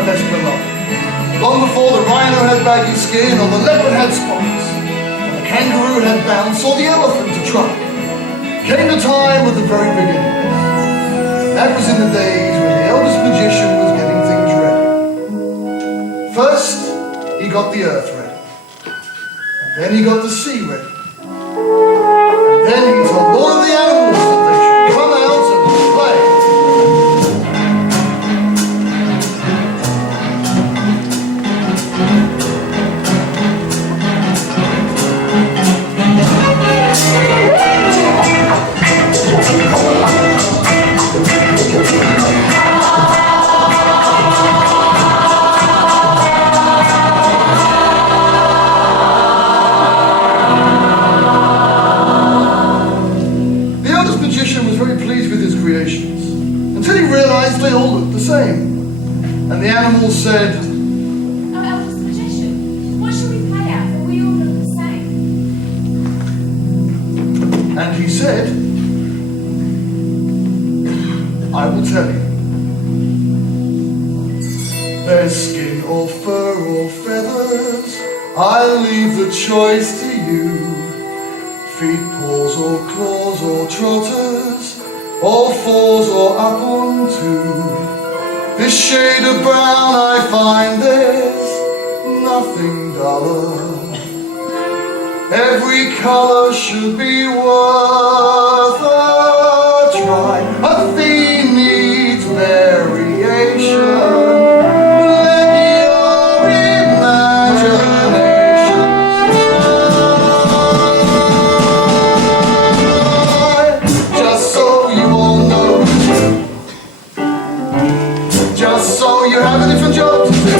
my best beloved. Long before the rhino had baggy skin, or the leopard had spots, and the kangaroo had bounce, or the elephant a trunk, came the time of the very beginnings. That was in the days when the eldest magician was getting things ready. First, he got the earth ready. And then he got the sea ready. And then he told all of the animals that they should come out and play. They all looked the same. And the animals said, "Oh, eldest magician, what shall we play at, for we all look the same?" And he said, I will tell you. There's skin or fur or feathers, I'll leave the choice to you. Feet, paws or claws or trotters, all fours or up on two. This shade of brown I find there's nothing duller. Every color should be worth a try. A theme needs variation. Let your imagination fly. Just so you all know, just so you have a different job to do,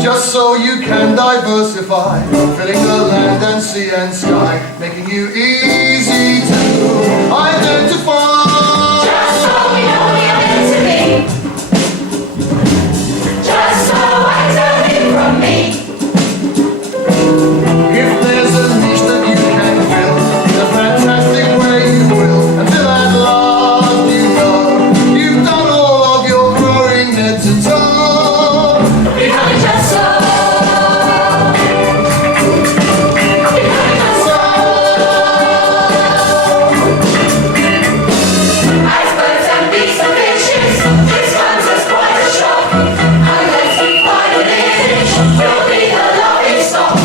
just so you can diversify, filling the land and sea and sky, making you easy to identify. Just so we know we are meant to be, just so I tell you from me. If there's a niche that you can fill, in a fantastic way you will, until at last you know you've done all of your growing head to toe. Becoming just so. Icebergs and beasts and fishes, this comes as quite a shock. Unless we find a niche, you'll be a laughing stock.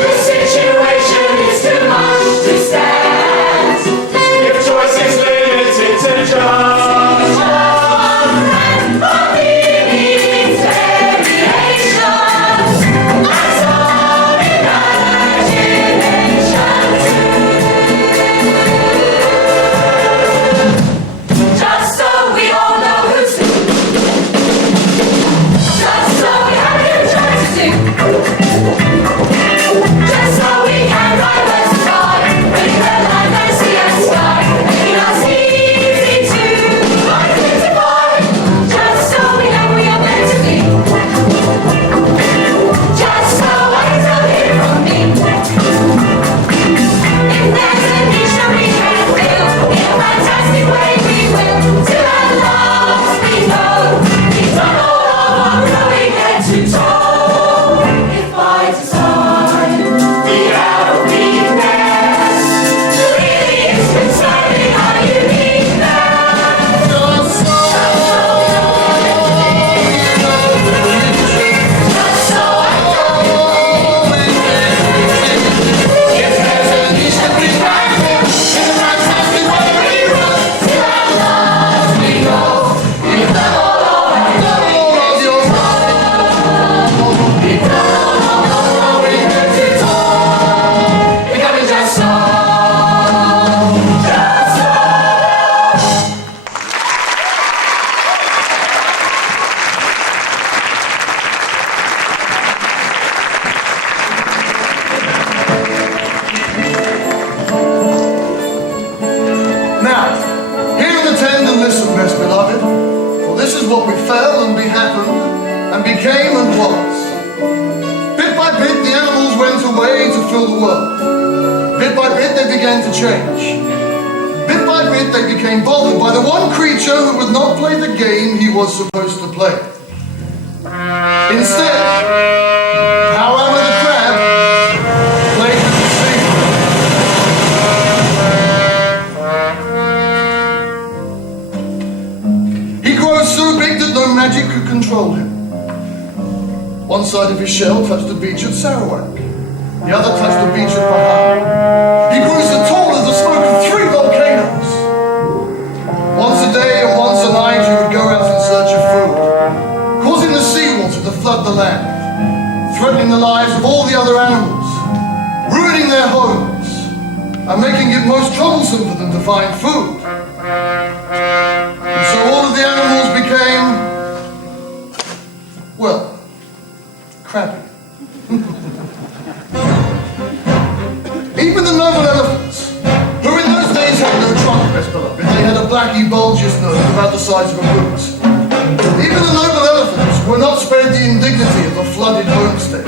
The situation is too much to stand. If choice is limited to just And body needs variations. That's our imagination too. Just so we all know who's who. Just so we have a new choice to do. Just so we can diversify, bring the land and sea and sky, making us easy to identify. Just so we know we are meant to be. Just so I tell you from me. If there's a niche that we can fill, in a fantastic way we will, till at last we know we've done all of our growing head to toe. If by design the out of weakness really is concerning our uniqueness. Just so Just so I tell you, if there's a niche that we can fill, in a fantastic way we will, till at last we know we've done all of our growing head to toe. We've done all of our growing head to toe. Becoming just so. Just so. Now, hear and attend and listen, best beloved, for this is what befell and behappened, and became and was. Bit by bit the animals went away to fill the world. Bit by bit they began to change. Bit by admit they became bothered by the one creature who would not play the game he was supposed to play. Instead, Powwow the crab played with the sea. He grows so big that no magic could control him. One side of his shell touched the beach at Sarawak. The other touched the beach at Bahama. He grew so tall as the smoke of 3 volcanoes. Once a day and once a night he would go out in search of food, causing the seawater to flood the land, threatening the lives of all the other animals, ruining their homes, and making it most troublesome for them to find food. And so all of the animals became, well, crabby. Even the noble elephants, who in those days had no trunk, best beloved, they had a blacky bulgeous nose about the size of a boot. Even the noble elephants were not spared the indignity of a flooded homestead.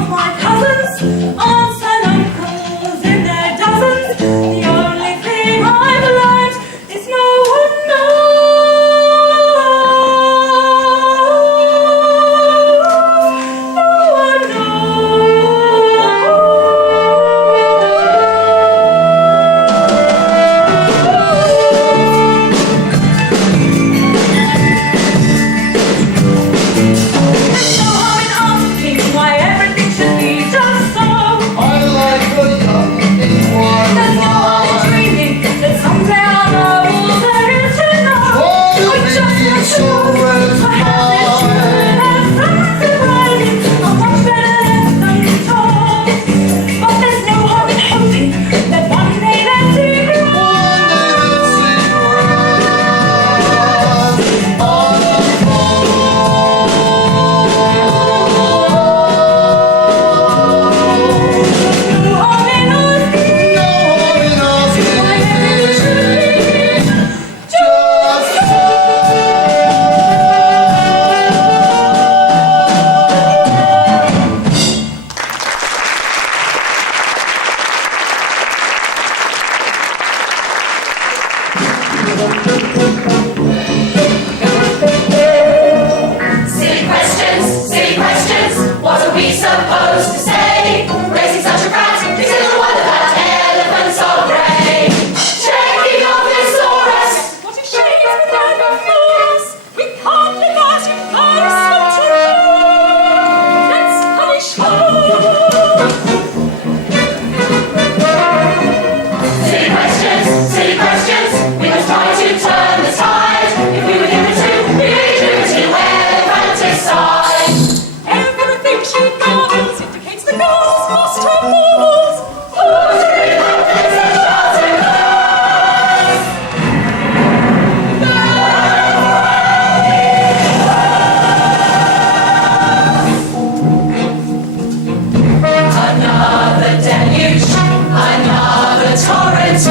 of my cousins, aunts and uncles in their dozens. The only thing I've learned is no one knows. No one There's no harm in asking why everything should be just so. I like the young inquiry. There's no harm in dreaming that someday I'll know all there is to know. Why We do just you want so to red perhaps it's true that facts are writing are much better left untold. But there's no harm in hoping that one day that secret no harm in asking why everything should be just Silly questions, what are we supposed to say? Raising such a brat, it's little wonder that elephants are grey. Checking off thesaurus, what a shame it's been before us. We can't live out in Paris until let's punish her. silly questions, we must try to turn the tide. If we were given to infanticide. Everything she does indicates the girls must have balls. Who's green up is a shouting girls? Another deluge, another torrent.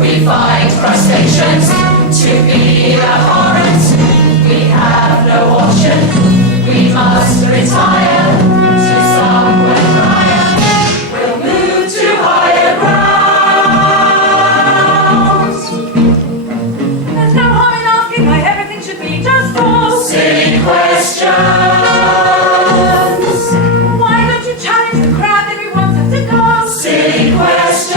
We find crustaceans to be abhorrent. We have no option. We must retire to somewhere drier. We'll move to higher grounds. There's no harm in asking why everything should be just so. Silly questions. Why don't you challenge the crowd that we once have to go? Silly questions.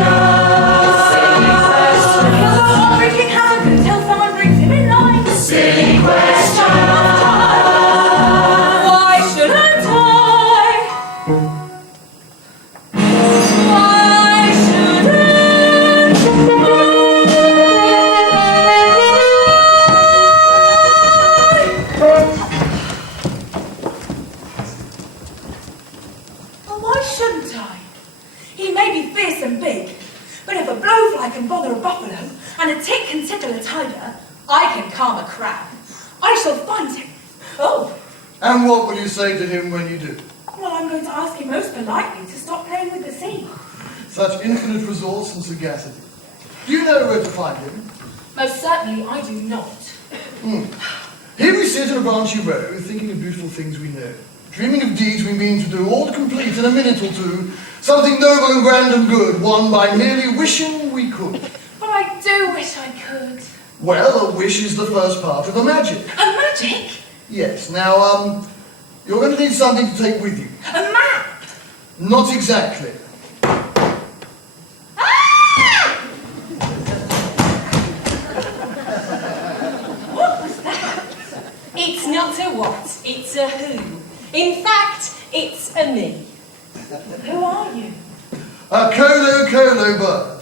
Silly questions. He'll go on wreaking havoc until someone brings him in line. Silly questions. Why shouldn't I? Why shouldn't I? He may be fierce and big, but if a blowfly can bother a buffalo and a tick can tickle a tiger, I can calm a crab. I shall find him. Oh, And what will you say to him when you do? well, I'm going to ask him most politely to stop playing with the sea. Such infinite resource and sagacity. Do you know where to find him? Most certainly I do not. Here we sit in a branchy row, thinking of beautiful things we know, dreaming of deeds we mean to do, all to complete in a minute or two, something noble and grand and good, won by merely wishing we could. But I do wish I could. Well, a wish is the first part of a magic. A magic? Yes, now, you're going to need something to take with you. A map? Not exactly. What was that? It's not a what, it's a who. In fact, it's a me. Who are you? A Colo bird.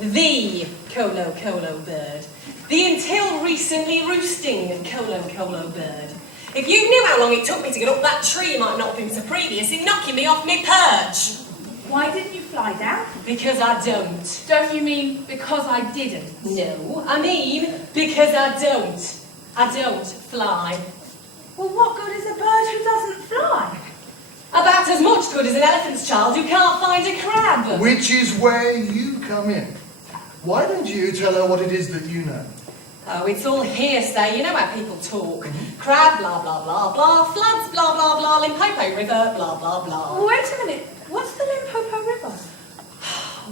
The Colo bird. The until recently roosting Colo bird. If you knew how long it took me to get up that tree, you might not have been so previous in knocking me off me perch. Why didn't you fly down? Because I don't. Don't you mean because I didn't? No, I mean because I don't. I don't fly. Well, what good is a bird who doesn't fly? About as much good as an elephant's child who can't find a crab. Which is where you come in. Why don't you tell her what it is that you know? Oh, it's all hearsay. You know how people talk. Crab, blah, blah, blah, blah. Floods, blah, blah, blah. Limpopo River, blah, blah, blah. Oh, wait a minute. What's the Limpopo River?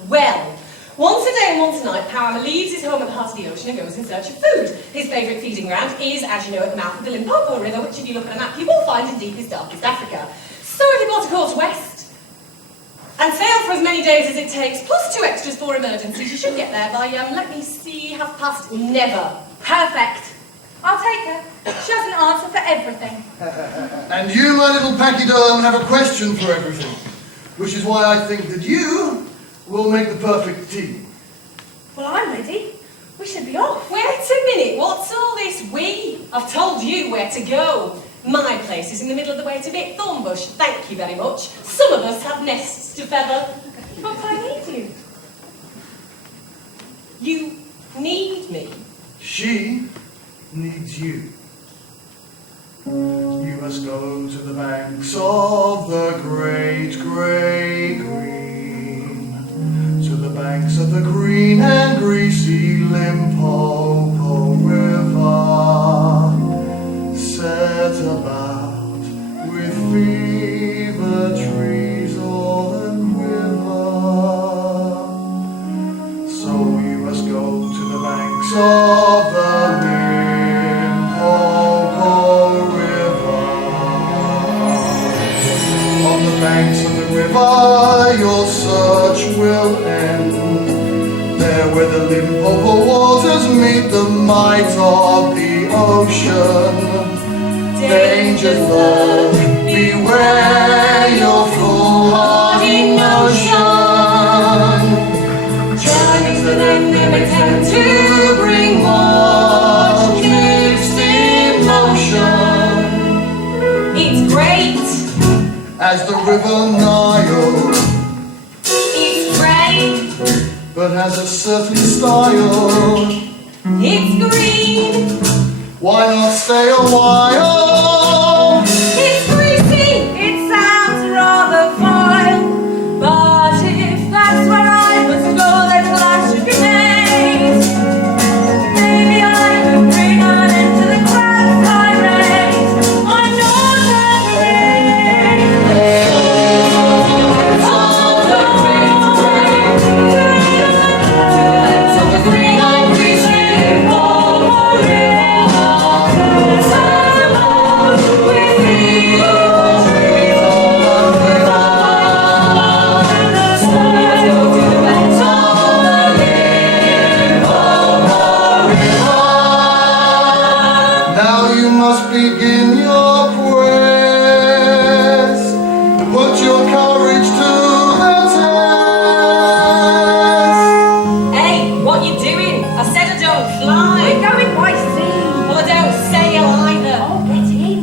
Well, once a day and once a night, Parama leaves his home at the heart of the ocean and goes in search of food. His favourite feeding ground is, as you know, at the mouth of the Limpopo River, which if you look at a map, you will find in deepest, darkest Africa. So if you plot a course west and sail for as many days as it takes, plus 2 extras for emergencies, you should get there by, let me see, 9:30. Perfect. I'll take her. She has an answer for everything. And you, my little pachyderm, have a question for everything. Which is why I think that you will make the perfect team. Well, I'm ready. We should be off. Wait a minute, what's all this we? I've told you where to go. My place is in the middle of the way to Bit Thornbush, thank you very much. Some of us have nests to feather. But I need you. You need me. She needs you. You must go to the banks of the great grey green, to the banks of the green and greasy Limpopo River, set about with fever trees all a-quiver. So you must go to the banks of the Limpopo River. On the banks of the river your search will end, there where the Limpopo waters meet the might of the ocean. Danger lurk, beware your foolhardy notion. Journeys that end never tend to bring much news in motion. It's great, As the river Nile, it's great, but has a certain style. it's green, Why not stay a while? it's greasy, It sounds rather vile, but if that's where I must go, then I should be made. Maybe I could bring an end to the crowds I raise. I know that Now you must begin your quest. Put your courage to the test. Hey, what you doing? I said I don't fly. we're going by sea. Well, I don't sail either. Oh, get in.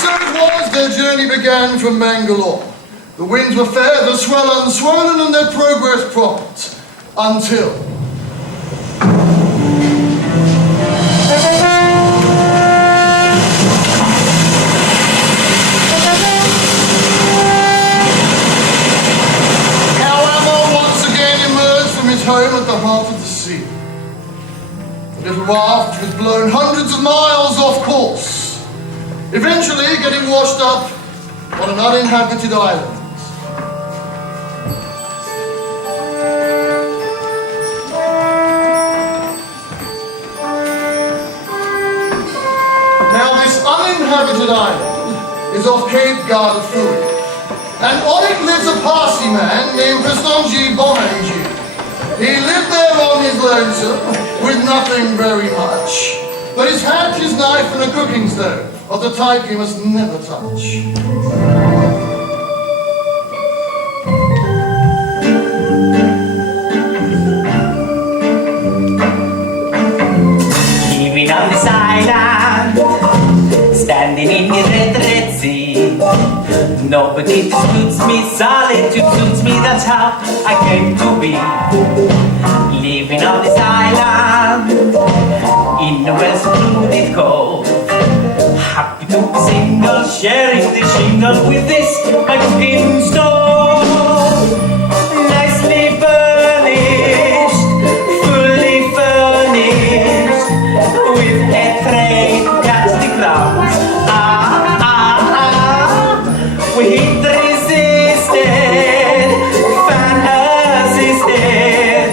So it was their journey began from Mangalore. The winds were fair, the swell unswollen, and their progress prompt. Until... Kawamo once again emerged from his home at the heart of the sea. The little raft was blown hundreds of miles off course, eventually getting washed up on an uninhabited island. Now this uninhabited island is off Cape Gardafui. And on it lives a Parsi man named Prestonji Bomanji. He lived there on his lonesome with nothing very much, but his hat, his knife and a cooking stove of the type you must never touch. Living on this island, standing in the red sea. Nobody disputes me, solitude suits me, that's how I came to be. Living on this island, in a well-secluded cove. Happy to be single, sharing the shingle with this my cooking stove. Nicely furnished, fully furnished, with a tray to catch the crumbs. We hit resisted, fan assisted,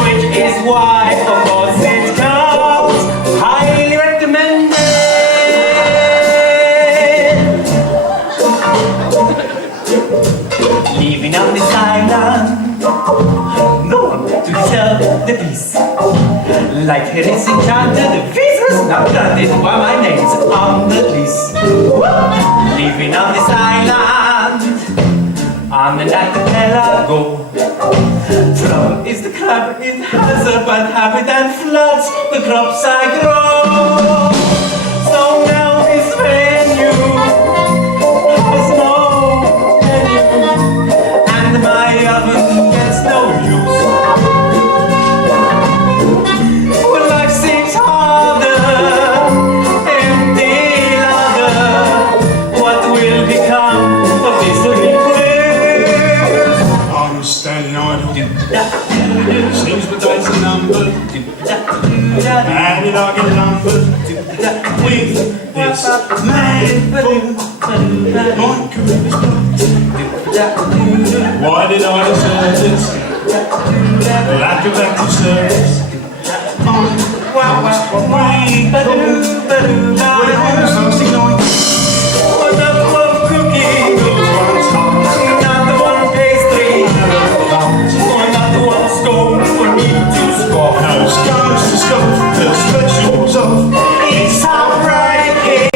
which is why, of course, it counts. Highly recommended. Living on this island, no one to disturb the peace. Like it is enchanted, the visitors not granted while my name's on the list. Living on this island, on an archipelago. Trouble is the crab, it has a bad habit and floods the crops I grow. So now this venue has no menu, and my oven gets no use. Well, life seems harder, empty larder. What will become of this recluse? Are you standing idle? Seems the days are numbered, and you like it lumbered with this man full. My career is blocked. Why did I deserve this? Lack of active service. I'm when I was last ignored. Not the one cooking, not the one pastry, not the one scone for me to score. No scones to scoff, the specials of. It's heartbreaking,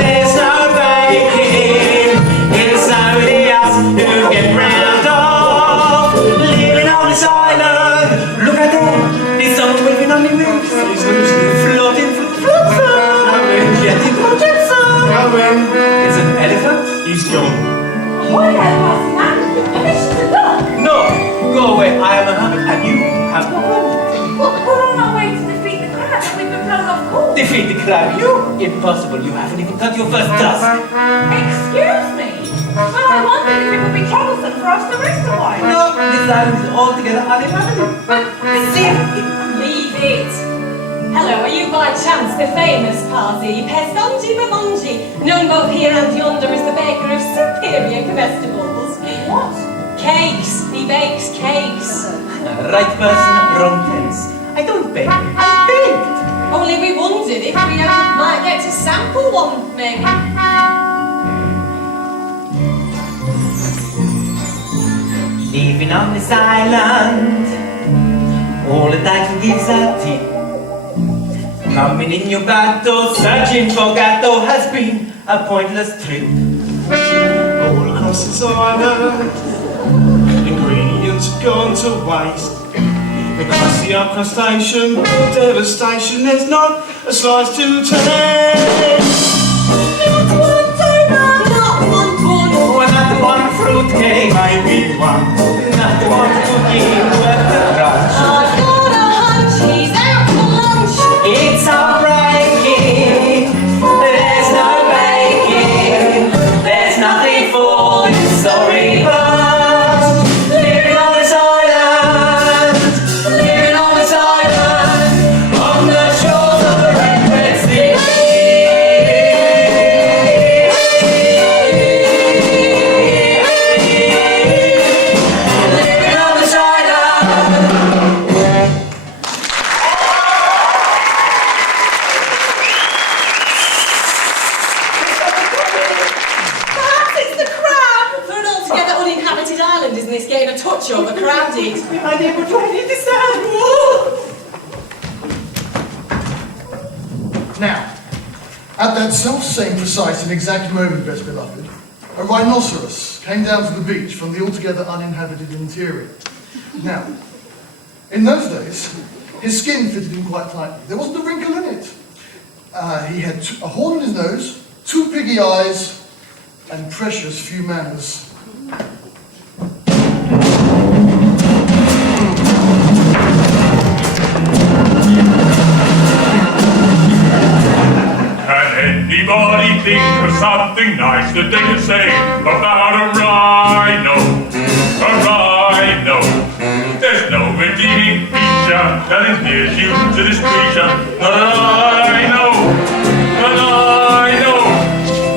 there's no baking, it's nobody else who get round off. Living on this island, look at them, there's someone waving on the waves, floating through the flotsam, getting projects on. It's an elephant. He's gone. What the hell was that? Permission to look. No, go away, I am unhappy, and you have no problem. We're on our way to defeat the crab and we've been blown off course. Defeat the crab, you? Impossible, you haven't even got your first dust. Excuse me? Well, I wondered if it would be troublesome for us to rest a while. No, this island is altogether uninhabited. But see, Leave it. Hello, are you by chance the famous Parsi Pestonji Bamonji, known both here and yonder as the baker of superior comestibles? what? Cakes. He bakes cakes. Right person, wrong place. I don't bake, I baked. Only we wondered if we might get to sample one, maybe. Living on this island, all that I can give is a tip. Coming in your battle, searching for gatto has been a pointless trip. All across this island, ingredients have gone to waste. Across the crustacean, devastation, there's not a slice to taste. Not one donut, not one bun. Oh, not one fruitcake, Maybe one. not one cookie worth the crunch. I've got a hunch he's out for lunch. It's heartbreaking, there's no baking, there's nothing for this sorry bunch. Living on this island, living on this island, on the shores of the Red Sea. Living on this island. much overcrowded. I never tried it this time. Now, at that self-same precise and exact moment, best beloved, a rhinoceros came down to the beach from the altogether uninhabited interior. Now, in those days, his skin fitted him quite tightly. There wasn't a wrinkle in it. He had a horn in his nose, 2 piggy eyes, and precious few manners. Can anybody think of something nice that they can say about a rhino? A rhino. There's no redeeming feature that endears you to this creature. Not a rhino. A rhino.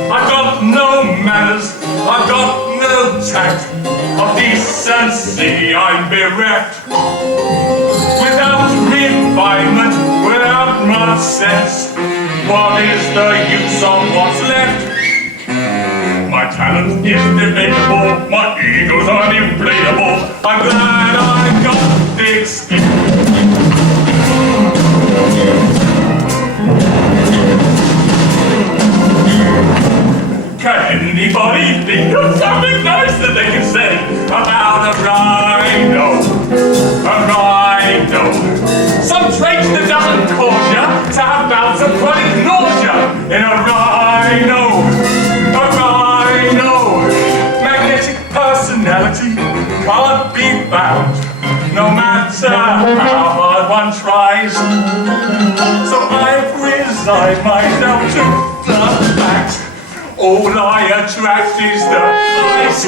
I've got no manners. I've got no tact. Of decency I'm bereft. Without refinement, without much sense, what is the use of what's left? My talent is debatable, my ego's uninflatable. I'm glad I got thick skin. Can anybody think of something nice that they can say about a rhino? A rhino. Some trait that doesn't cause you to have bouts of chronic nausea in a rhino. A rhino. Magnetic personality can't be found, no matter how hard one tries. So I've resigned myself to the fact all I attract is the ice.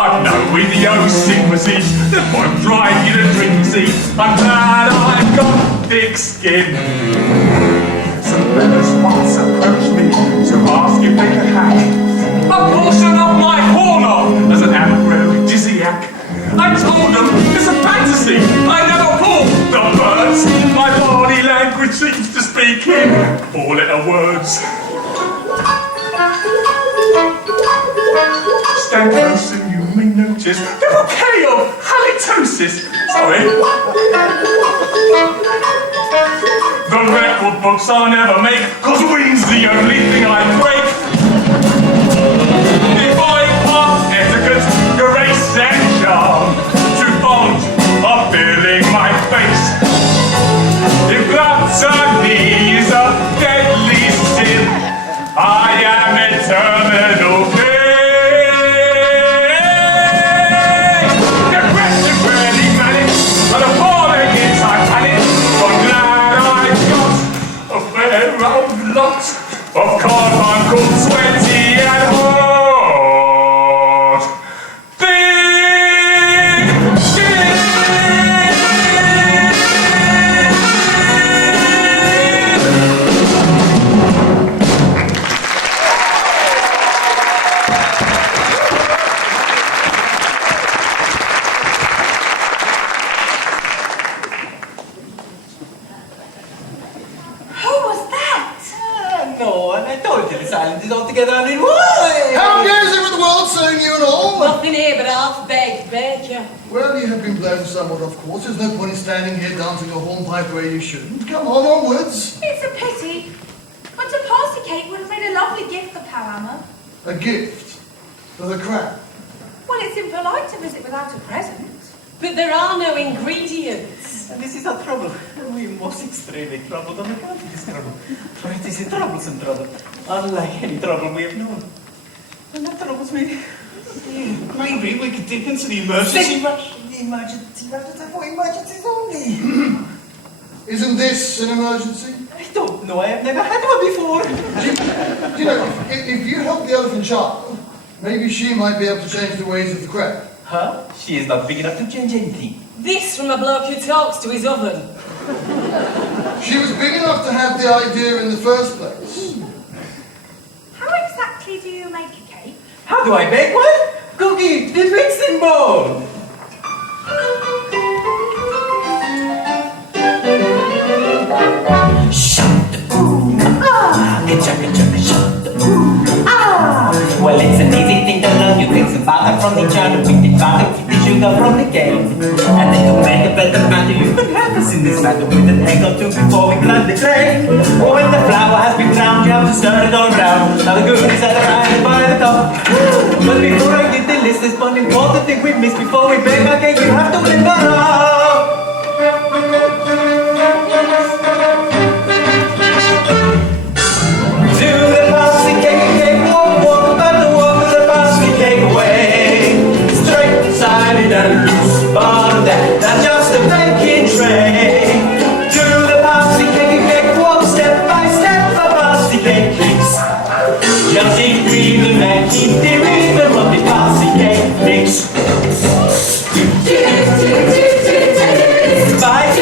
I've no idiosyncrasies that won't drive you to drink, see. I'm glad I've got thick skin. Some members once approached me to ask if they could hack a portion of my horn off as an aphrodisiac. I told them it's a fantasy. I never pull the birds. My body language seems to speak in 4-letter words. Stand close and you may notice the bouquet of halitosis. Sorry. The record books I'll never make, 'cause wing's the only thing I break. If I have etiquette, grace and charm, too fond of filling my face. If gluttony is a deadly sin, I am a terminal pain. The question barely managed, but a falling in Titanic. I'm glad I got a fair old lot of carbuncle, sweaty and hot. Big skin. Who was that? No, and I told you this island is altogether unreal. How goes it with the world, saying you and all? Nothing here but half-baked bacon. Well, you have been blown somewhat off course. There's no point in standing here dancing a hornpipe where you shouldn't. Come on, onwards. It's a pity. But a party cake would have made a lovely gift for Palama. A gift for the crab. Well, it's impolite to visit without a present. But there are no ingredients. And this is our trouble. We most extremely troubled on account of this trouble. For it is a troublesome trouble, unlike any trouble we have known. And that troubles me. Maybe we could dip into the emergency rush. The emergency rush is for emergencies only. Isn't this an emergency? I don't know, I have never had one before. Do you know, if you help the elephant child, maybe she might be able to change the ways of the crab. Huh? She is not big enough to change anything. This from a bloke who talks to his oven. She was big enough to have the idea in the first place. How exactly do you make a cake? How do I bake one? Cookie, the mixing bowl. Well, it's an easy thing to learn. You take some butter from the jar, beat the butter, keep the sugar in this matter with an egg or two before we plant the grain. Or when the flour has been ground, you have to stir it all around. Now the goodies are arriving by the top. But before I get the list, there's one important thing we missed. Before we bake our cake, you have to live up. Do the parsley cake, walk, walk, but the walk of the parsley cake away. Straight sided and loose, bottom down, not just a baking tray. Do the parsley cake, walk step by step, the parsley cake mix. Just keep breathing and keep the rhythm of the parsley cake mix. Bye,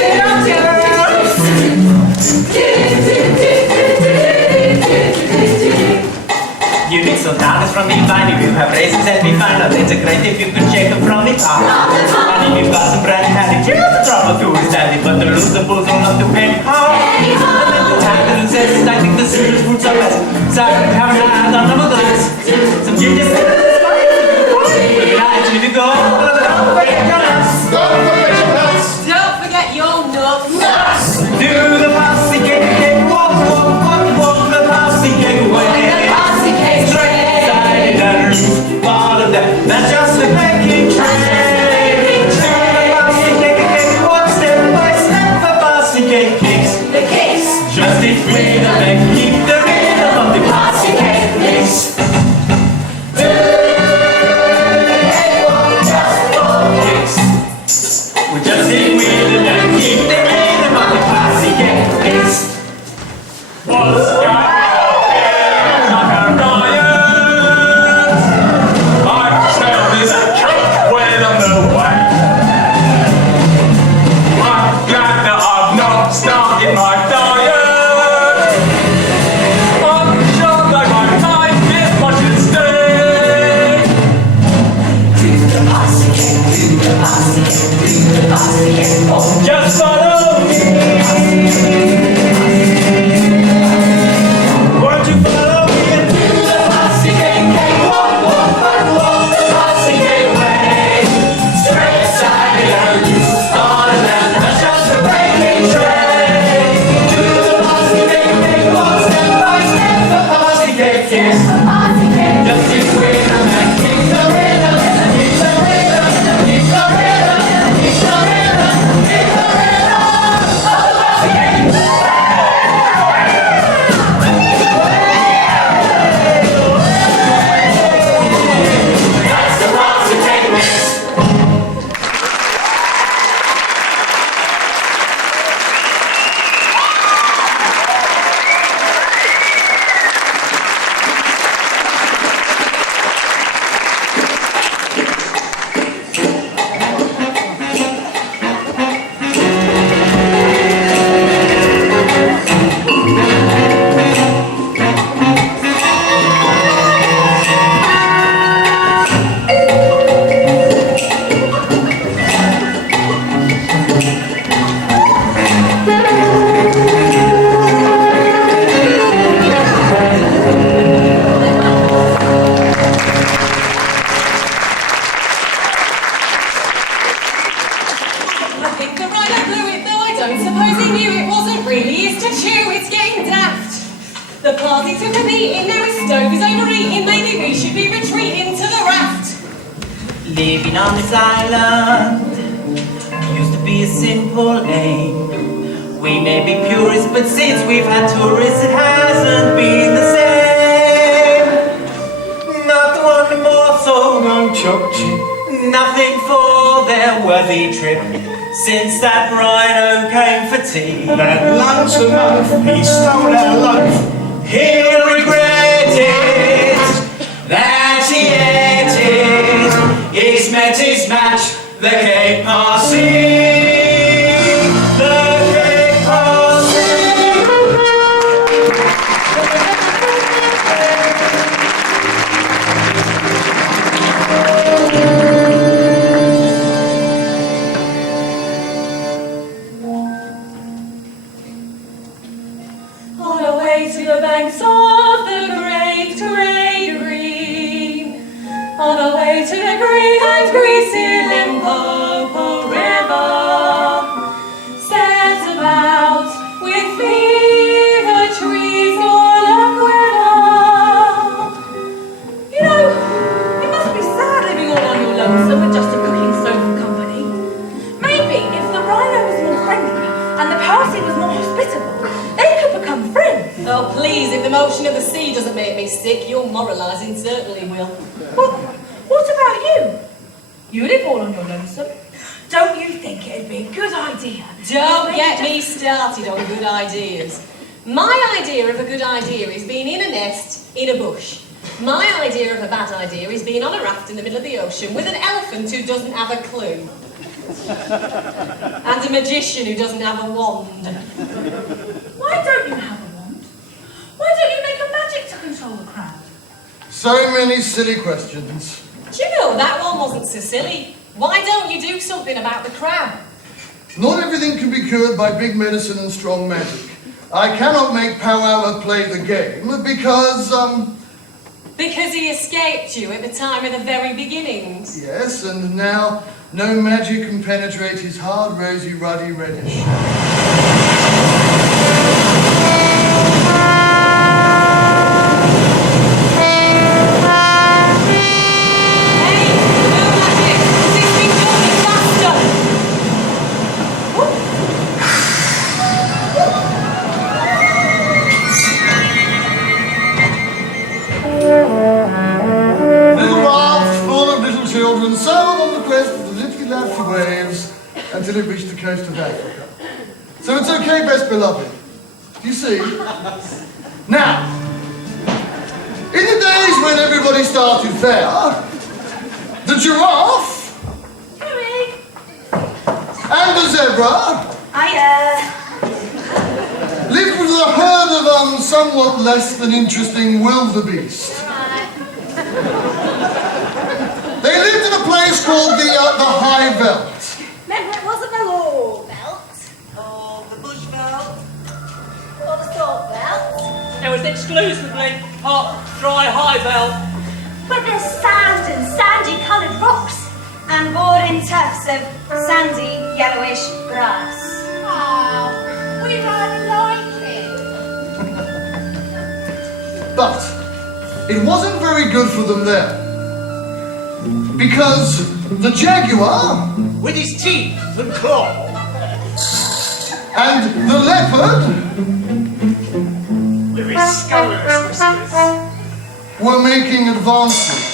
you need some dollars from me, fine. If you have raisins, that'd be fine. Now, it's great if you could shake them from the top. And if you've got some bread and candy, here's the trouble to is daddy. But the loser-bulls don't have to pay hard. And then the time that says, I think the serious fruits are best. So I can have an eye on some of those. Some ginger spice. Would be nice if you go. Don't forget your nuts. Don't forget your nuts. Don't forget your nuts. Do the parsley cake, walk, walk, walk, walk the parsley cake away. That's just a baking tray. Do the parsley cake, walk step by step, the parsley cake mix. The cakes, Just eat rhythm and keep the rhythm of the parsley cake mix. We just eat rhythm and keep the rhythm of the parsley cake mix. What's going on here? Like a riot. I smell this cake when I'm away. I'm glad that I've not started my diet. I'm sure that my mind is much at stake. Just follow me. Won't you follow me and do the parsley cake? Walk, walk, walk, walk the parsley cake away. Straight side and loose on and down, that's just a baking tray. Do the parsley cake, walk step by step, the parsley cake is. Just keep rhythm and keep the rhythm, keep the rhythm, keep the rhythm, keep the rhythm, keep the rhythm of the parsley cake. That's the parsley cake mix. I think the rider blew it, though I don't suppose he knew it wasn't really his to chew. It's getting daft. The party took a beating, now his stove is overeating. Maybe we should be retreating to the raft. Living on this island used to be a simple aim. We may be purists, but since we've had tourists, it hasn't been the same. Not one more soul on Chukchi, nothing for their worthy trip. Since that rhino came for tea, That lonesome oaf, he stole our loaf. he'll regret it that he ate it. He's met his match, the cake parsley. The cake parsley. On our way to the banks of the great Green. On our way to the green and greasy Limpopo River. Said the motion of the sea doesn't make me sick, your moralising certainly will. What about you? You live all on your lonesome. Don't you think it'd be a good idea? Don't get me started on good ideas. My idea of a good idea is being in a nest in a bush. My idea of a bad idea is being on a raft in the middle of the ocean with an elephant who doesn't have a clue. And a magician who doesn't have a wand. Why don't you have a wand? Why don't you make a magic to control the crowd? So many silly questions. Do you know, that one wasn't so silly. Why don't you do something about the crab? Not everything can be cured by big medicine and strong magic. I cannot make Powwow play the game because, Because he escaped you at the time of the very beginnings. yes, and now no magic can penetrate his hard, rosy, ruddy reddish. Hey, no magic! This thing's going faster! Little raft full of little children sailed on the crest of the little lappy waves until it reached the coast of Africa. So it's okay, best beloved. Do you see? Now, in the days when everybody started fair, the giraffe and the zebra lived with a herd of somewhat less than interesting wildebeest. They lived in a place called the High Veld. Remember, it wasn't the law belt Oh, the bush belt. or the salt belt, It was exclusively hot, dry, high belt. but there's sand and sandy-coloured rocks and boring tufts of sandy, yellowish grass. Oh, we rather like it. But it wasn't very good for them there. Because the jaguar With his teeth and claws. and the leopard With his scurrilous whiskers. were making advances.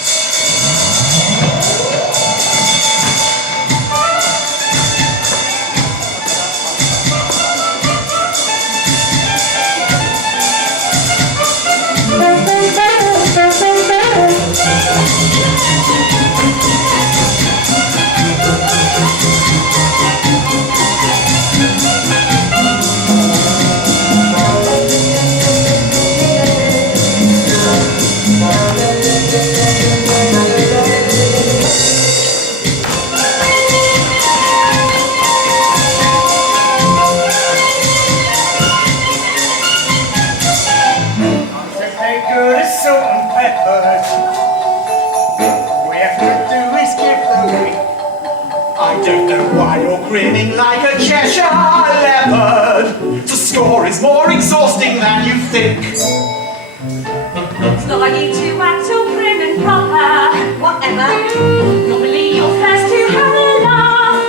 They're good as salt and peppers. All we have to do is give the wink. I don't know why you're grinning like a Cheshire leopard. To score is more exhausting than you think. It's not like you to act all prim and proper. Whatever. Normally you're first to have a laugh.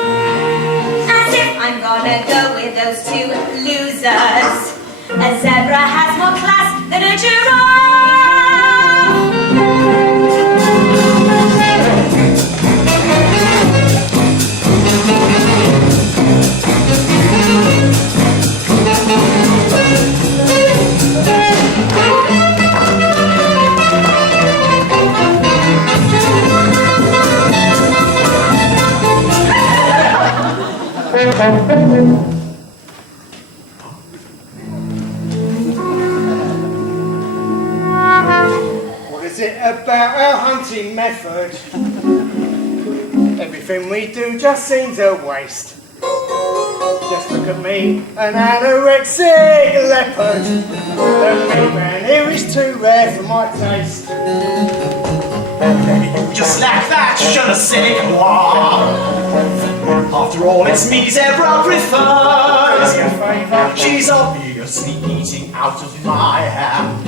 As if I'm gonna go with those two losers. A zebra has more class than a What is it about our hunting method? Everything we do just seems a waste. Just look at me, an anorexic leopard. The meat man here is too rare for my taste. Just like that, je ne sais quoi. After all, it's me zebra prefers. Your favour? She's obviously eating out of my hand.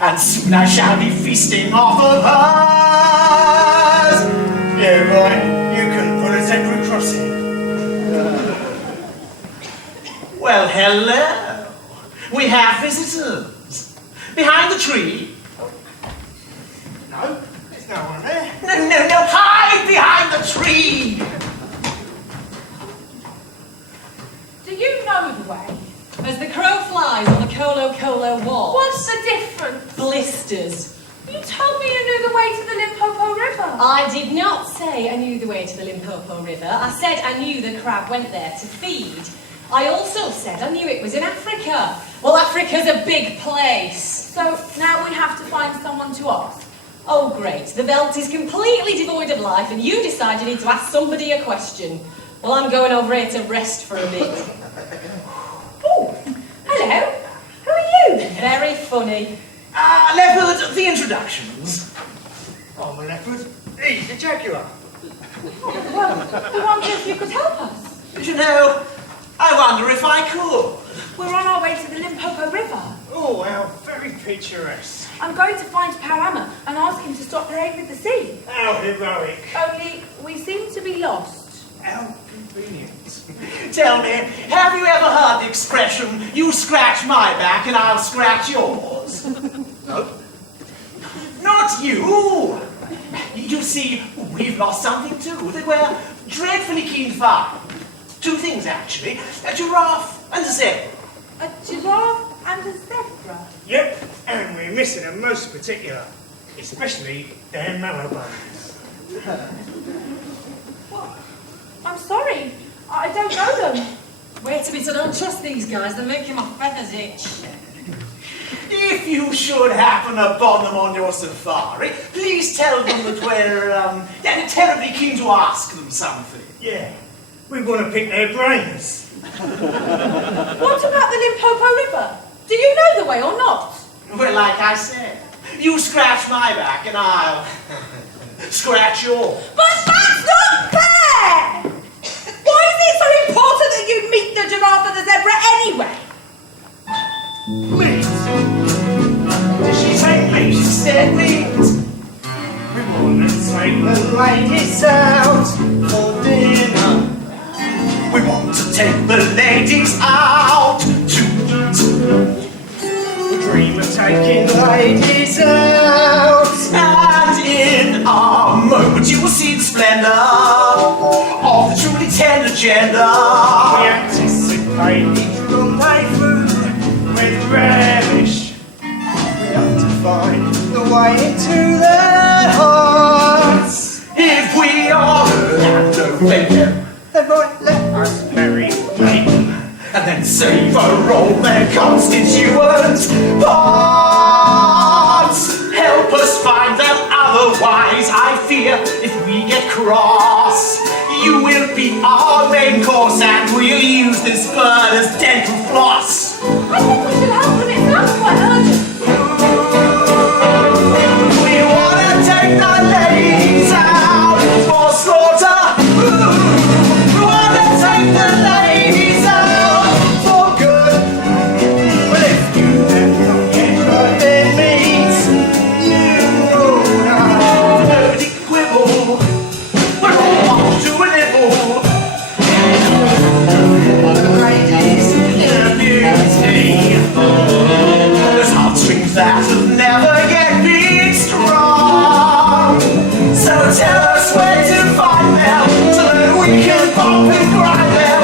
And soon I shall be feasting off of hers. Yeah, right. You can put a zebra crossing. Well, hello. We have visitors. Behind the tree? No, there's no one there. No, hide behind the tree! Do you know the way? As the crow flies on the Colo Colo wall. What's the difference? Blisters. You told me you knew the way to the Limpopo River. I did not say I knew the way to the Limpopo River. I said I knew the crab went there to feed. I also said I knew it was in Africa. Well, Africa's a big place. So now we have to find someone to ask. Oh, great. The veldt is completely devoid of life, and you decide you need to ask somebody a question. Well, I'm going over here to rest for a bit. Oh, hello. Who are you? Very funny. Leopard, the introductions. I'm a leopard. He's a jaguar. Well, I wonder if you could help us. You know, I wonder if I could. We're on our way to the Limpopo River. Oh, how very picturesque. I'm going to find Parama and ask him to stop playing with the sea. How heroic. Only, we seem to be lost. How convenient. Tell me, have you ever heard the expression, you scratch my back and I'll scratch yours? No. Not you! You see, we've lost something too that we're dreadfully keen to find. Two things, actually. A giraffe and a zebra. A giraffe and a zebra. Yep, and we're missing a most particular, especially their marrow bones. What? I'm sorry. I don't know them. Wait a bit, I don't trust these guys. They're making my feathers itch. If you should happen upon them on your safari, please tell them that we're terribly keen to ask them something. Yeah, we want to pick their brains. What about the Limpopo River? Do you know the way or not? Well, like I said, you scratch my back and I'll scratch yours. But that's not fair! Why is it so important that you meet the giraffe and the zebra anyway? Meat. Did she say meat? She said meat. We want to take the ladies out for dinner. We want to take the ladies out to eat. We dream of taking the ladies out. And in a moment you will see the splendor of the truly tender gender. We anticipate each rendezvous with relish. We have to find the way into their hearts. If we are land of bacon, They might let us marry them. and then savor all their constituent parts. Help us find them, otherwise I fear if we get cross, you will be our main course and we'll use this bird as dental floss. I think we should help them. It sounds quite urgent. We wanna take the ladies out for slaughter. We wanna take the ladies out for good. Well, if you have not yet tried their meat, you know now. Nobody quibble. We're all off to a nibble. The ladies In a beauty. There's heartstrings that have never yet been strong. So tell us where to find them, so that we can bump and grind them.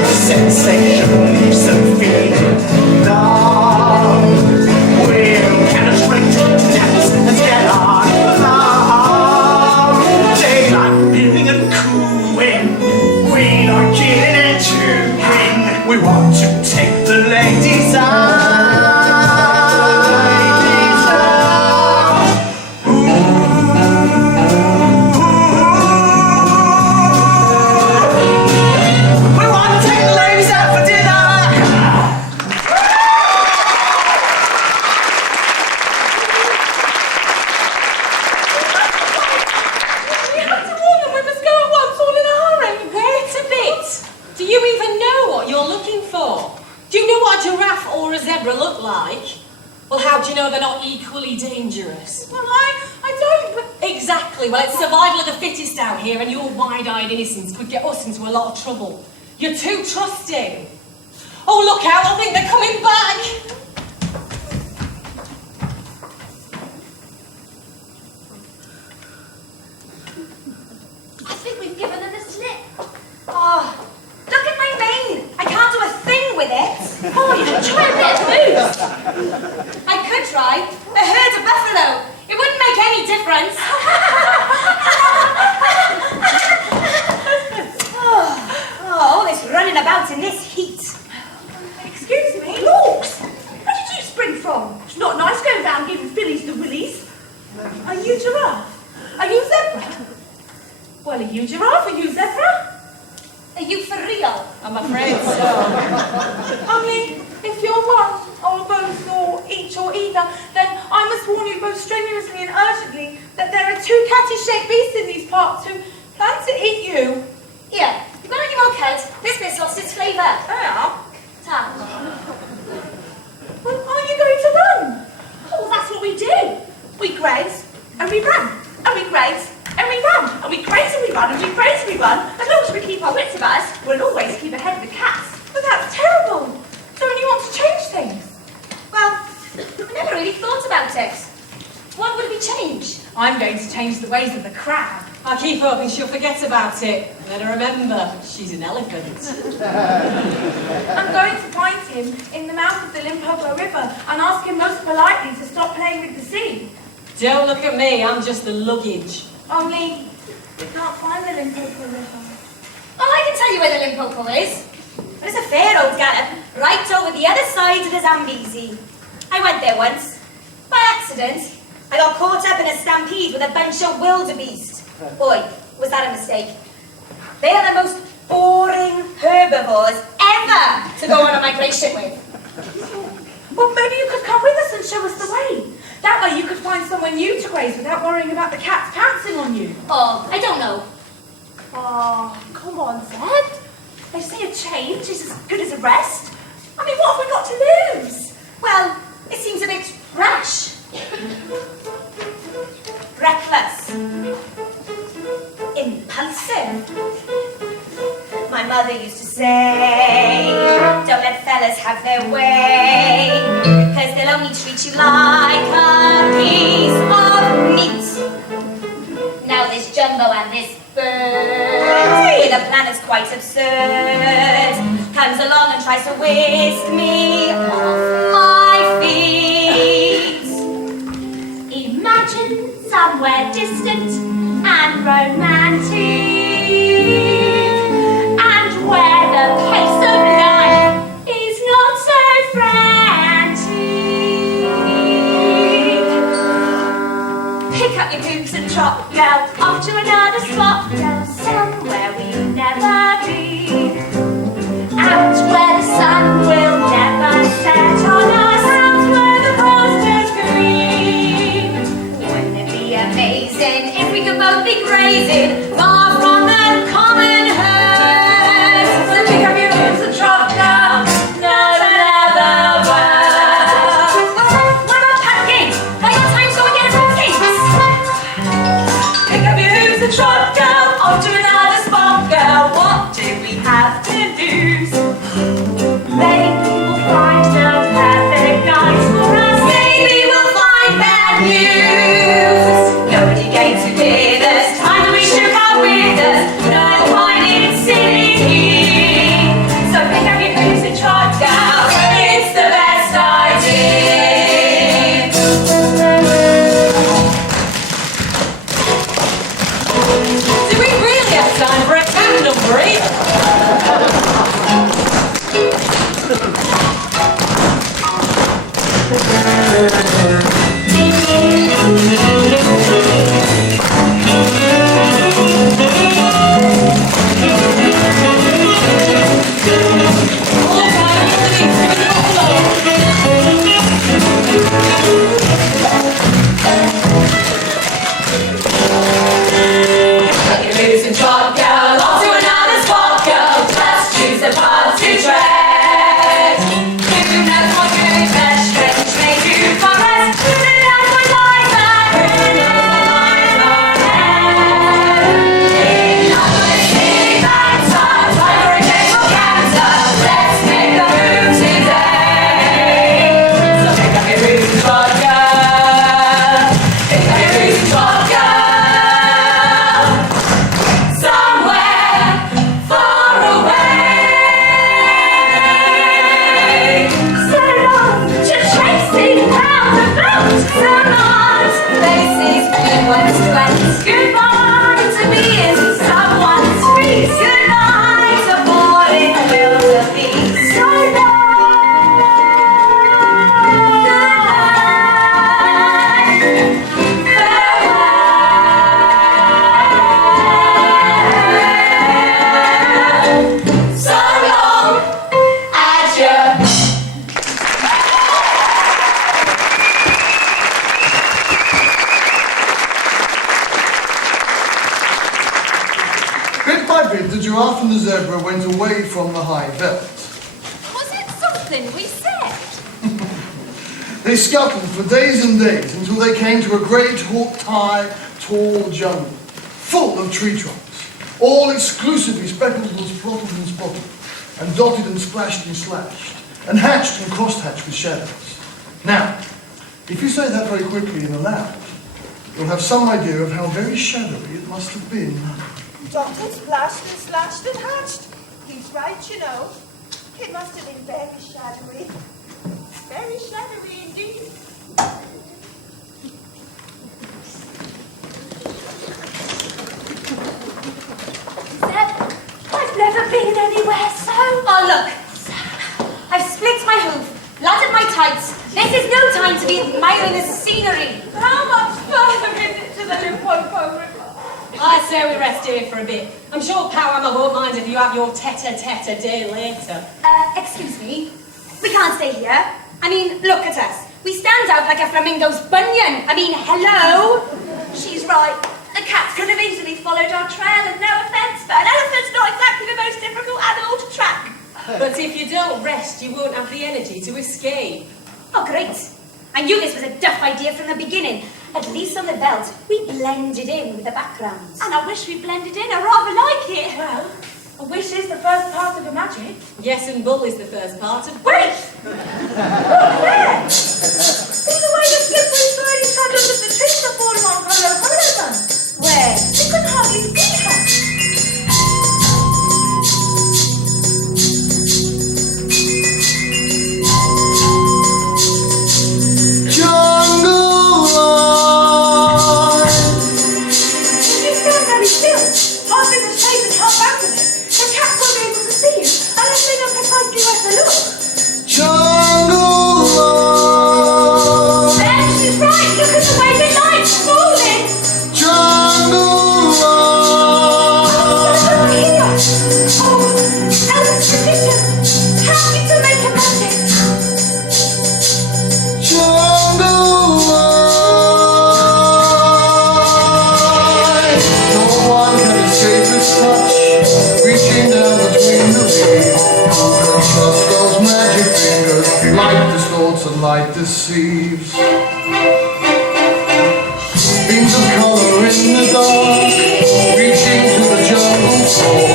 As the sensation leaves them feeling numb, we'll penetrate to depths and get on along. Daylight living and cooing, we like killing and chewing. we want to take the ladies out. We want to take the ladies out for dinner. We had to warn them we must go at once, all in a hurry. Wait a bit. Do you even know what you're looking for? Do you know what a giraffe or a zebra look like? Well, how do you know they're not equally dangerous? Well, I don't, but... Exactly. Well, it's survival of the fittest out here, and your wide-eyed innocence could get us into a lot of trouble. You're too trusting. Oh, look out! I think they're coming back. Try a bit of moose. I could try a herd of buffalo. It wouldn't make any difference. All this running about in this heat. Excuse me, Lorks. Where did you spring from? It's not nice going round giving fillies the willies. Are you giraffe? Are you zebra? Well, are you giraffe? Are you zebra? Are you for real? I'm afraid so. Only, if you're one, or both, or each, or either, then I must warn you both strenuously and urgently that there are two catty-shaped beasts in these parts who plan to eat you. Here, you've got any more cuds? This bit's lost its flavour. Ah. Ta. Well, are you going to run? Oh, that's what we do. We graze, and we run, and we graze, and we run, and we graze and we run, and we graze and we run. As long as we keep our wits about us, we'll always keep ahead of the cats. But that's terrible. Don't you want to change things? Well, I never really thought about it. What would we change? I'm going to change the ways of the crab. I keep hoping she'll forget about it. Let her remember, she's an elephant. I'm going to find him in the mouth of the Limpopo River and ask him most politely to stop playing with the sea. Don't look at me, I'm just the luggage. Only, we can't find the Limpopo River. Oh, I can tell you where the Limpopo is. There's a fair old gallop right over the other side of the Zambezi. I went there once. By accident, I got caught up in a stampede with a bunch of wildebeest. Boy, was that a mistake. They are the most boring herbivores ever to go on a migration with. Well, maybe you could come with us and show us the way. That way you could find somewhere new to graze without worrying about the cats pouncing on you. Oh, I don't know. Oh, come on, Zeb. They say a change is as good as a rest. I mean, what have we got to lose? Well, it seems a bit rash. Reckless. Impulsive. My mother used to say, don't let fellas have their way, 'cause they'll only treat you like a piece of meat. Now this jumbo and this bird, with a plan that's quite absurd, comes along and tries to whisk me off my feet. Imagine somewhere distant and romantic, and where the pace of life is not so frantic. Pick up your hoops and trot, girl, off to another spot, girl, somewhere we'll never be, out where the sun will never set on us, out where the roses green. Wouldn't it be amazing if we could both be grazing far from the common herd? So pick up your hoops and trot down, not another word. What about pancakes? I got time to go and get us pancakes. Pick up your hoops and trot down, off to another spot, girl. What do we have to lose? Maybe we'll find the perfect guys for us. Maybe we'll find bad news. Nobody gains who did us. Time that we should come with us. No point in silly. So pick up your hoops and trot down. It's the best idea. Do we really have time for a candle break? Hoops and trot, girl, off to another spot, girl. Just choose the path to tread. Who knows what good that stretch may do for us? and the zebra went away from the high veld. Was it something we said? They scuttled for days and days until they came to a great tall jungle, full of tree trunks, all exclusively speckled and spotted and spotted, and dotted and splashed and slashed, and hatched and cross-hatched with shadows. Now, if you say that very quickly and aloud, you'll have some idea of how very shadowy it must have been. Dotted, splashed and slashed and hatched. He's right, you know. It must have been very shadowy. Very shadowy indeed. Zeb, I've never been anywhere so... Oh, look. I've split my hoof, latted my tights. This is no time to be admiring the scenery. How much further is it to the Limpopo River? I say we rest here for a bit. I'm sure Powhammer won't mind if you have your tete-a-tete a day later. Excuse me. We can't stay here. I mean, look at us. We stand out like a flamingo's bunion. I mean, hello? She's right. The cats could have easily followed our trail, and no offence, but an elephant's not exactly the most difficult animal to track. But if you don't rest, you won't have the energy to escape. Oh, great. I knew this was a duff idea from the beginning. At least on the veldt, we blended in with the background. And I wish we blended in. I rather like it. Well, a wish is the first part of the magic. Yes, and bull is the first part of... Wait! Look there! See the way the slippery sliding shadows of the trees are falling on Polo. Where? You can hardly see her. Jungle life. If you stand very still, half in the shade and half out of it, the cats won't be able to see you unless they know precisely where to look. Jungle life. There, she's right. Look at the way the light's falling. Jungle life. Over here. Oh, Ellen's magician. Help me to make a magic. Jungle life. No one can escape its touch, reaching down between the leaves. Who can trust those magic fingers? Light distorts and light deceives. Beams of color in the dark, reaching to the jungle floor.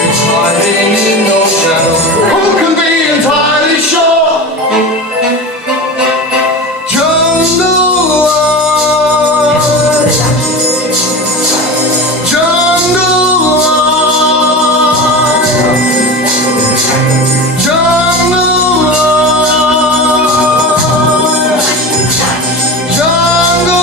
It's hiding in those shadows. Who can be entirely sure? Jungle life. Jungle life. Jungle life. Jungle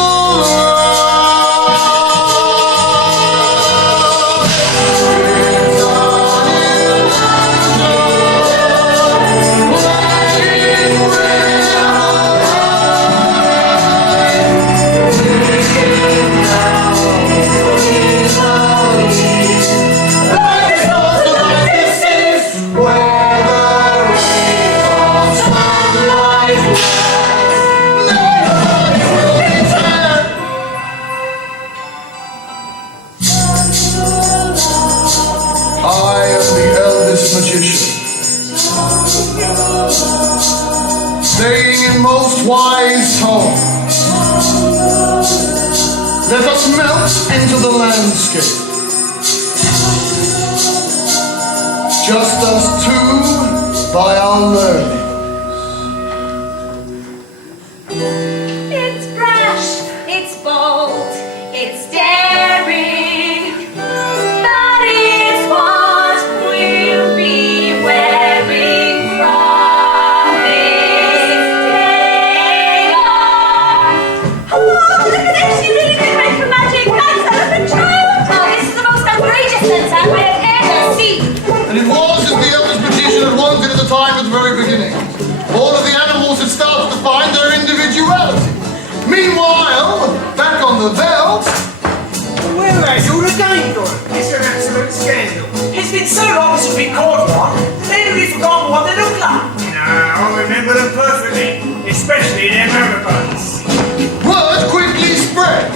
I am the eldest magician, saying in most wise tone, let us melt into the landscape, just us two by our learning. It's brash, it's bold, it's daring, but it's what we'll be wearing from this day on. Oh, look at this. She really did make a magic. Thanks, elephant child. Oh, this is the most outrageous attack I have ever seen. And it was as the eldest magician had wanted at the time at the very beginning. All of the animals had started to find their individuality. Meanwhile, back on the veldt, Where has all the game gone? It's an absolute scandal. It's been so long since we caught one, maybe we've forgotten what they look like. I remember them perfectly, especially their merry-go-rounds. word quickly spread.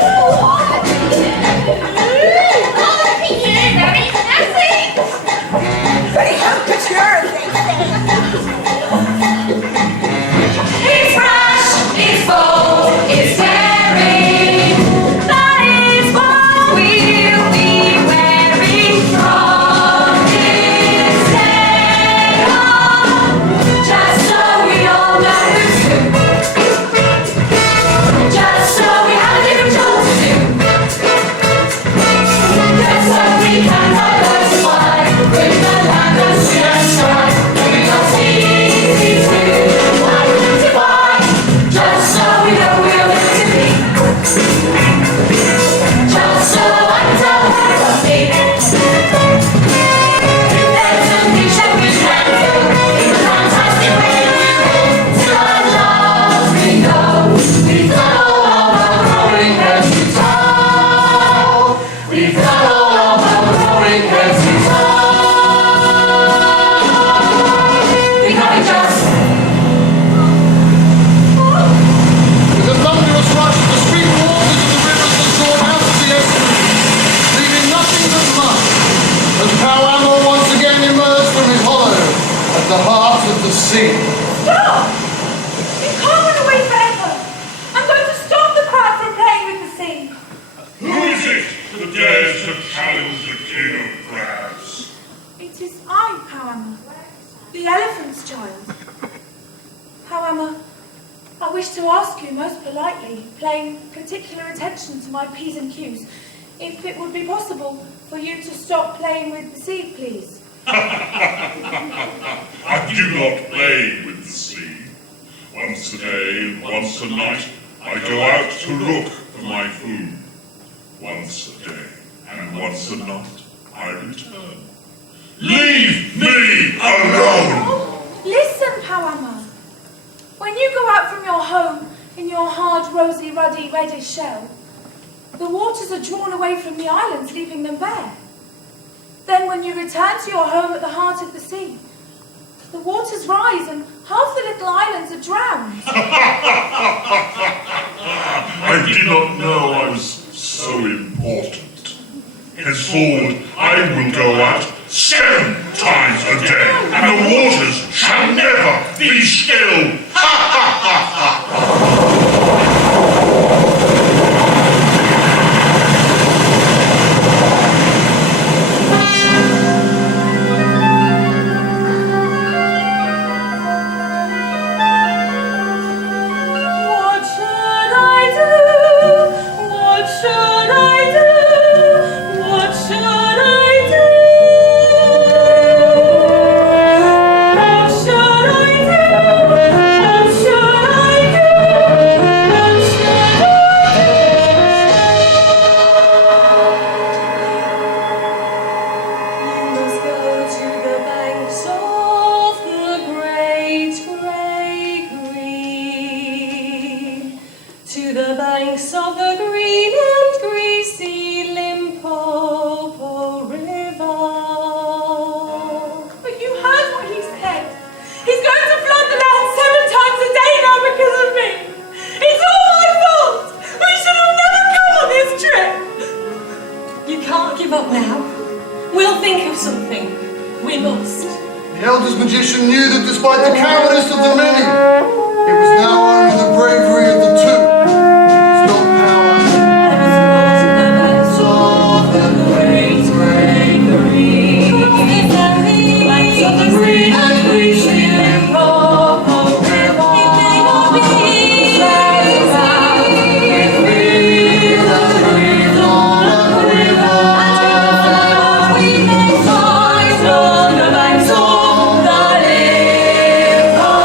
Oh, look at you. It's fresh, it's bold, it's daring. That is what we'll be wearing from this day on. Just so we all know who's who. Just so we have a different job to do. Just so we can diversify with the land of sea and sky. We don't easy to identify. Just so we know we're meant to be. Just so I can tell where I'll be. If there's a niche that we can fill in the fantastic way we will, till at last we know we've done all of our growing heads to toe. We've done all of our growing heads to toe. We gotta just With a thunderous rush, the sweet waters of the rivers were drawn out of the estuary, leaving nothing but mud, as Powammer once again emerged from his hollow at the heart of the sea. Stop! You can't run away forever. I'm going to stop the crowd from playing with the sea. Who is it that dares to challenge the king of crabs? It is I, Powammer, the elephant's child. Powammer, I wish to ask you most politely, paying particular attention to my P's and Q's, if it would be possible for you to stop playing with the sea, please. I do not play with the sea. Once a day and once a night, I go out to look for my food. Once a day and once a night, I return. Leave me alone! Listen, Powammer. When you go out from your home in your hard, rosy, ruddy, reddish shell, the waters are drawn away from the islands, leaving them bare. Then when you return to your home at the heart of the sea, the waters rise and half the little islands are drowned. I did not know I was so important. Henceforward, I will go out 7 times a day, and the waters shall never be still. What should I do? What should I do? What should I do? What should I do? What should I do? What should I do? You must go to the banks of the great grey green, to the banks of the green and greasy Limpopo River. But you heard what he said. He's going to flood the land 7 times a day now because of me. It's all my fault. We should have never come on this trip. You can't give up now. We'll think of something. We must. The eldest magician knew that despite the cowardice of the many, it was now only the bravery of the two. Stop power. Of the great grey green, banks of the green and greasy Limpopo River. It may not be very far, it will the river, and we may find on the banks of the Limpopo.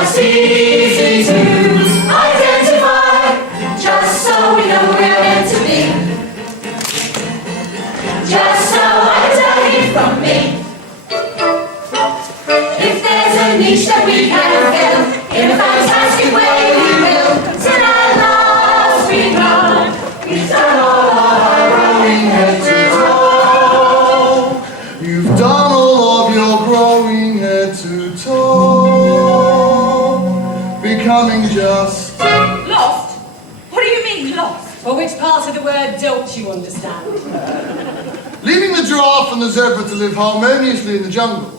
just easy to identify, just so we know we're meant to be. Just so I tell you from me. If there's a niche that we can fill, in a fantastic way we will. Till at last we know we've done all our growing head to toe. You've done all of your growing head to toe, becoming just. Lost? What do you mean, lost? Well, which part of the word don't you understand? Leaving the giraffe and the zebra to live harmoniously in the jungle,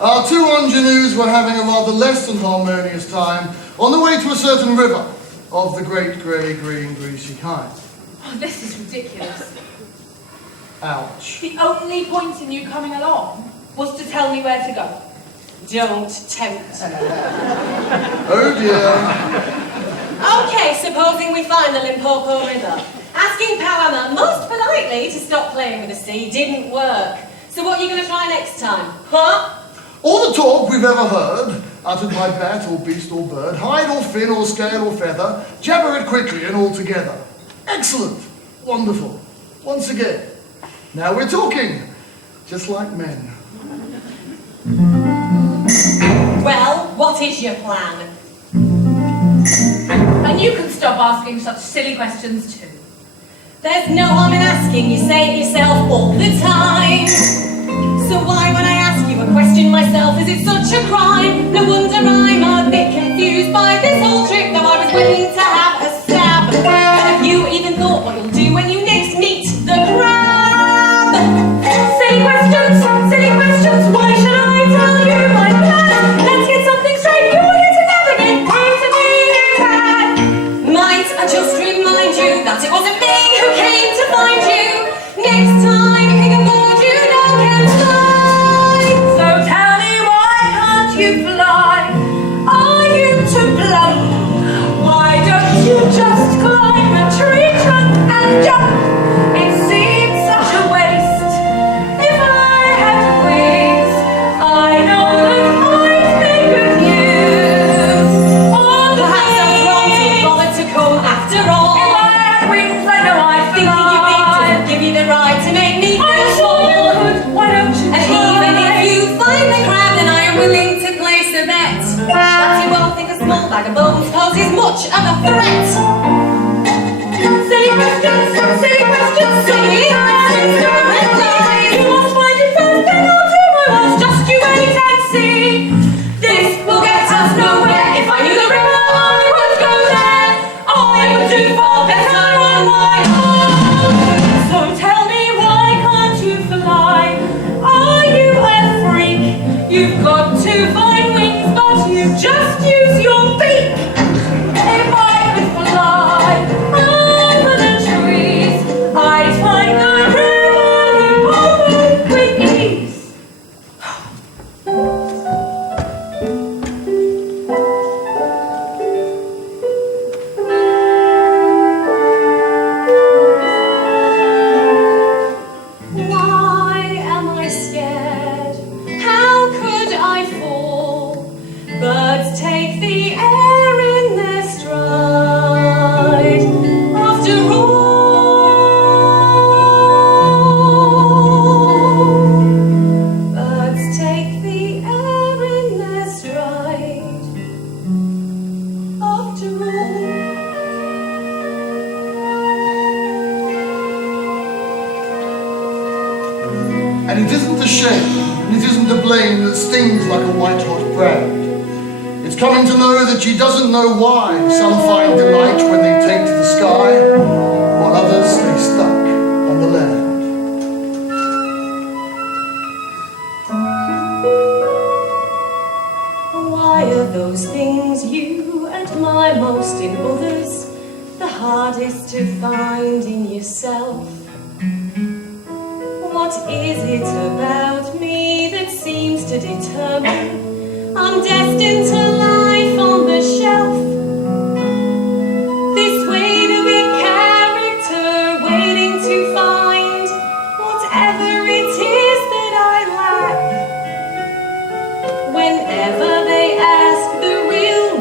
our two ingenues were having a rather less than harmonious time on the way to a certain river of the great grey, green, greasy kind. Oh, this is ridiculous. Ouch. The only point in you coming along was to tell me where to go. Don't tempt me. Oh dear. Okay, supposing we find the Limpopo River. Asking Powama most politely to stop playing with the sea didn't work. So what are you going to try next time, huh? All the talk we've ever heard, uttered by bat or beast or bird, hide or fin or scale or feather, jabber it quickly and all together. Excellent. Wonderful. Once again. Now we're talking. Just like men. Well, what is your plan? And you can stop asking such silly questions too. There's no harm in asking, you say it yourself all the time. So why, when I ask you a question myself, is it such a crime? No wonder I'm a bit confused by this whole trip, though I was willing to have a stab. Have you even thought what you'll do when you next meet the crab? Silly questions, why should I tell you my plan? Let's get something straight, you're here to navigate, pray to me you can. Might I just remind you that it wasn't me who came to find you. Next time, pick a board you know can fly. So tell me, why can't you fly? Are you too plump? Why don't you just climb a tree trunk and jump? It seems such a waste. If I had wings, I know that I'd be good use. Or Perhaps I'm wrong to bother to come after all. if I had wings, I know I'd Thinking you fly. doesn't give you the right to make me I'm feel sure you small. could. Why don't you And try? even if you find the crab, then I am willing to place a bet that you won't think a small bag of bones poses much of a threat. Silly questions, silly questions, silly questions, you must find it first, then I'll do my worst. Just you wait and see. This will get us nowhere. If I knew the river, I would go there. I would do far better on my own. So tell me, why can't you fly? Are you a freak? You've got to find wings, but you just use your beak. If I could fly over the trees, I'd find the river with ease. Why am I scared? How could I fall? Birds take the air in their stride. After all, birds take the air in their stride. After all. And it isn't the shame, and it isn't the blame that stings like a white-hot brand. It's coming to know that she doesn't know why some find delight when they take to the sky, while others stay stuck on the land. Why are those things you admire most in others the hardest to find in yourself? What is it about me that seems to determine I'm destined to life on the shelf? This way to be character, waiting to find whatever it is that I lack. Whenever they ask the real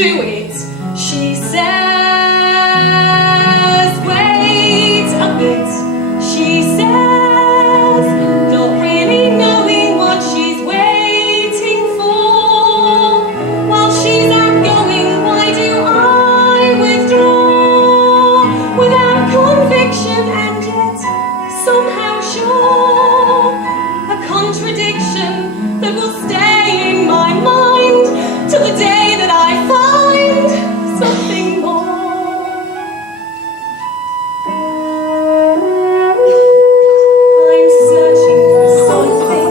do it. She says, wait a bit. She says, not really knowing what she's waiting for. While she's outgoing, why do I withdraw? Without conviction and yet somehow sure. A contradiction that will stay in my mind till the day that I find something more. I'm searching for something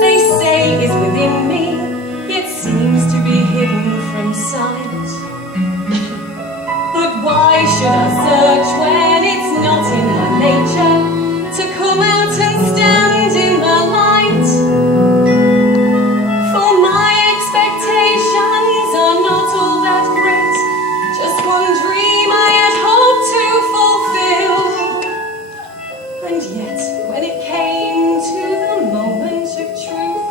they say is within me, yet seems to be hidden from sight. But why should I search when it's not in my nature to come out and stand in the light? For my expectations are not all that great, just one dream I had hoped to fulfill. And yet, when it came to the moment of truth,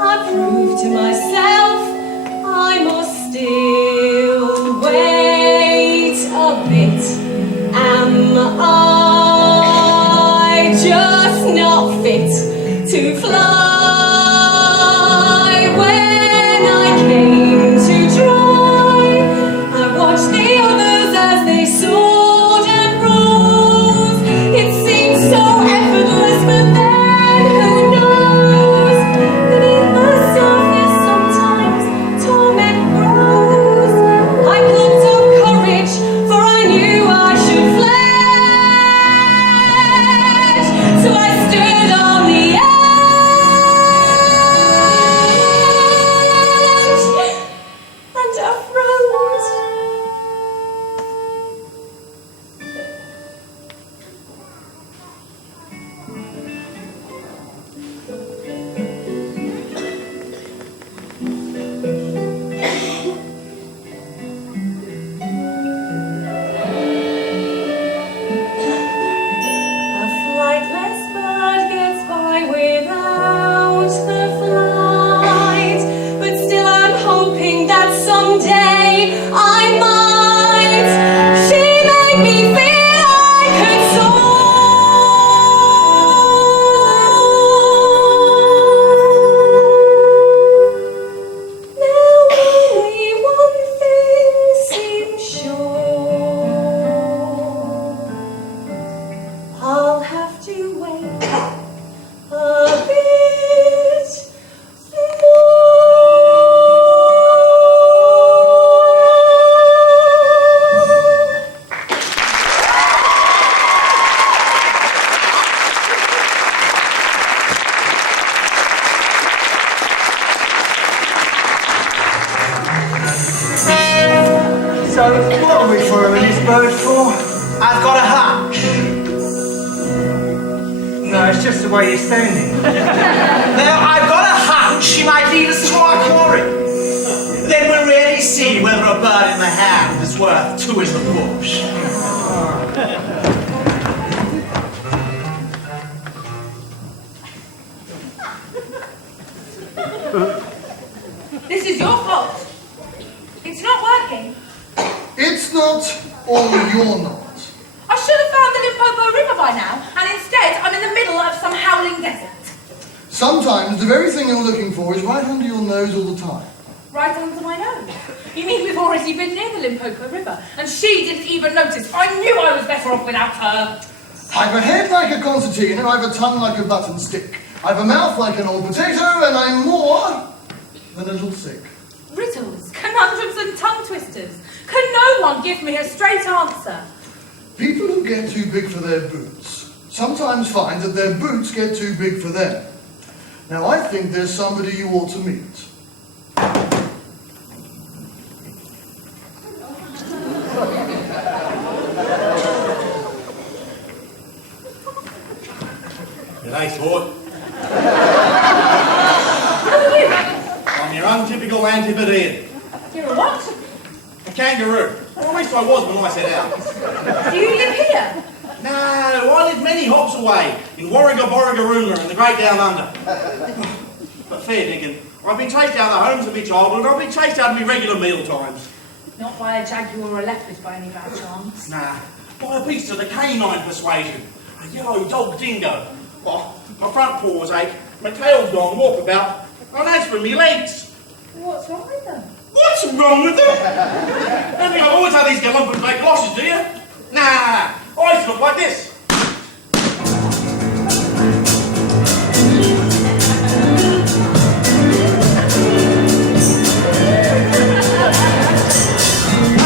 I proved to myself I must still wait a bit. Am I just not fit to fly? When I came to try, I watched the others as they soared and rose. It seemed so effortless, but then who knows? Beneath the surface sometimes torment grows. I plucked up courage, for I knew I should fledge. So I stood on the edge, and I froze. A flightless bird gets by without the flight, but still I'm hoping that someday I might. She made me feel I could soar. Now only one thing seems sure. I'll have to wait a bit more. So, what are we following this bird for? I've got a hunch. No, it's just the way you're standing. Now, I've got a hunch she might lead us to our quarry. Then we'll really see whether a bird in the hand is worth two in the bush. This is your fault. It's not working. It's not, or you're not. I should have found the Limpopo River by now, and instead I'm in the middle of some howling desert. Sometimes the very thing you're looking for is right under your nose all the time. Right under my nose. You mean we've already been near the Limpopo River, and she didn't even notice? I knew I was better off without her. I've a head like a concertina, I've a tongue like a button stick. I've a mouth like an old potato, and I'm more than a little sick. Riddles, conundrums and tongue twisters. Can no one give me a straight answer? People who get too big for their boots sometimes find that their boots get too big for them. Now I think there's somebody you ought to meet. G'day, sport. Who are you? I'm your untypical Antipodean. You're a what? A kangaroo. Or at least I was when I set out. Do you live here? No, I live many hops away, in Warriga Borrigarooma in the Great Down Under. But fair dinkum, I've been chased out of the homes of my childhood, and I've been chased out of my regular meal times. Not by a jaguar or a leopard by any bad chance. Nah, by a beast of the canine persuasion. A yellow dog dingo. Well, my front paws ache, my tail's gone warp about, and as for me legs. What's wrong with them? What's wrong with them? I think I've always had these galumphant great glosses, do you? Nah, I used to look like this.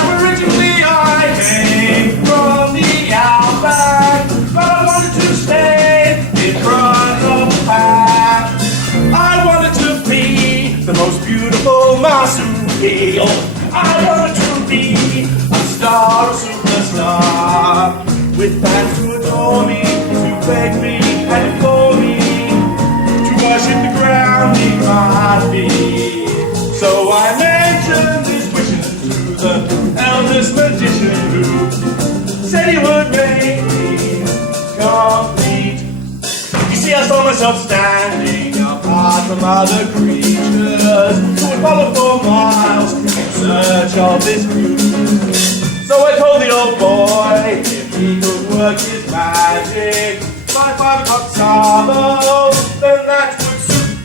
Originally I came from the outback, but I wanted to stay in front of the pack. I wanted to be the most beautiful marsupial. I wanted to be a star, a superstar, with fans to adore me, to beg me and implore me, to worship the ground beneath my feet. So I mentioned this wishes to the eldest magician who said he would make me complete. You see, I saw myself standing apart from other creatures who would follow for miles in search of this beauty. So I told the old boy if he could work his magic by 5 o'clock Sabo, then that would suit.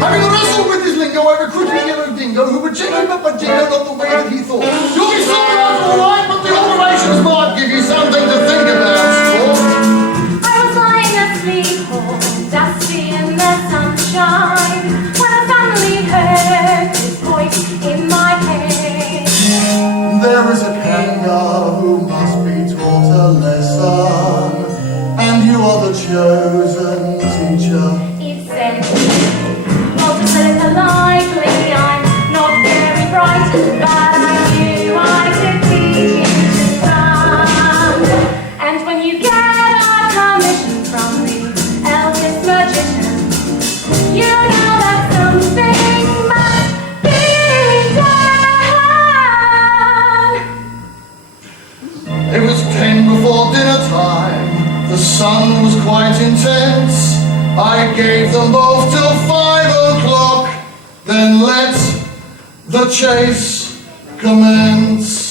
Having wrestled with his lingo, I recruited a yellow dingo who would check him up a dingo not the way that he thought. You'll be sorry after all right, but the alterations might give you something to think about, sport. I was lying asleep, all dusty in the sunshine, when I suddenly heard his voice in my head. There is a kangaroo who must be taught a lesson, and you are the chosen teacher. It said, well, to put it politely, I'm not very bright, but I knew I could teach you to run. And when you get a commission from the eldest magician, you know that something must be done. It was 10 before dinner time. The sun was quite intense. I gave them both till 5 o'clock. Then let the chase commence.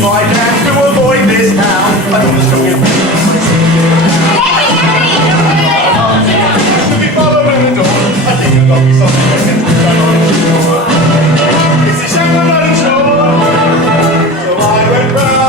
My dance to avoid this town. I don't know should be following the door. I think there's got to be something I can do. It's a shame I'm not sure. So I went round.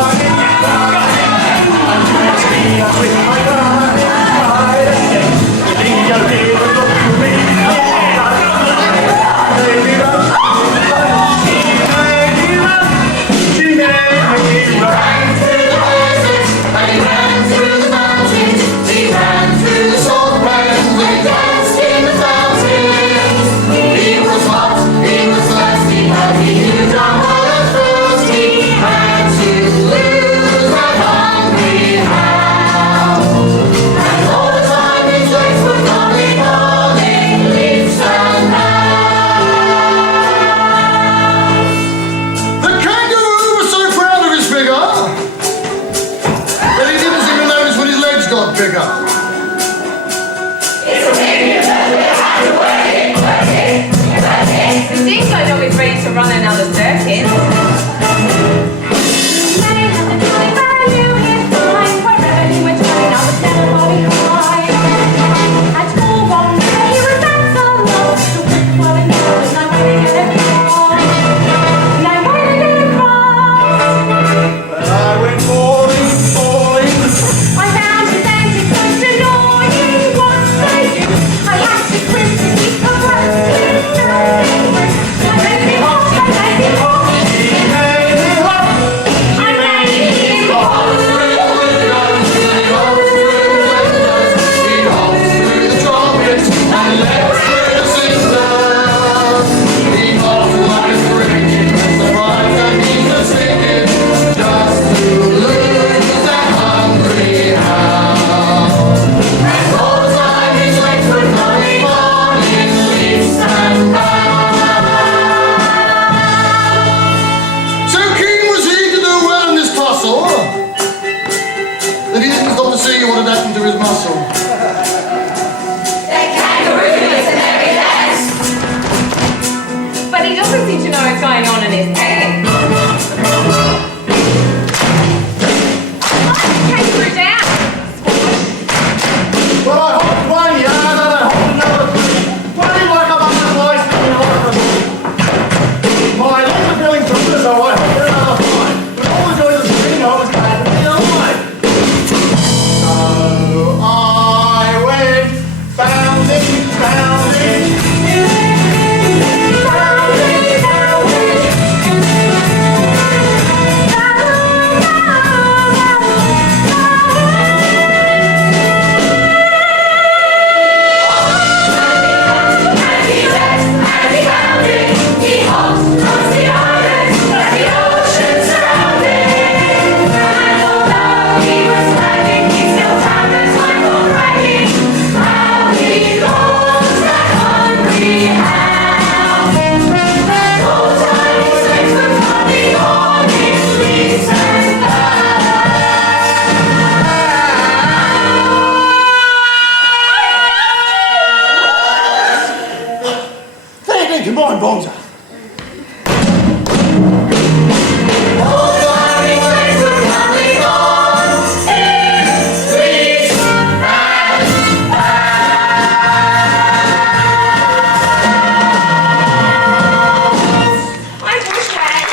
All the army trains were coming on in Greece and I'm Bushhead.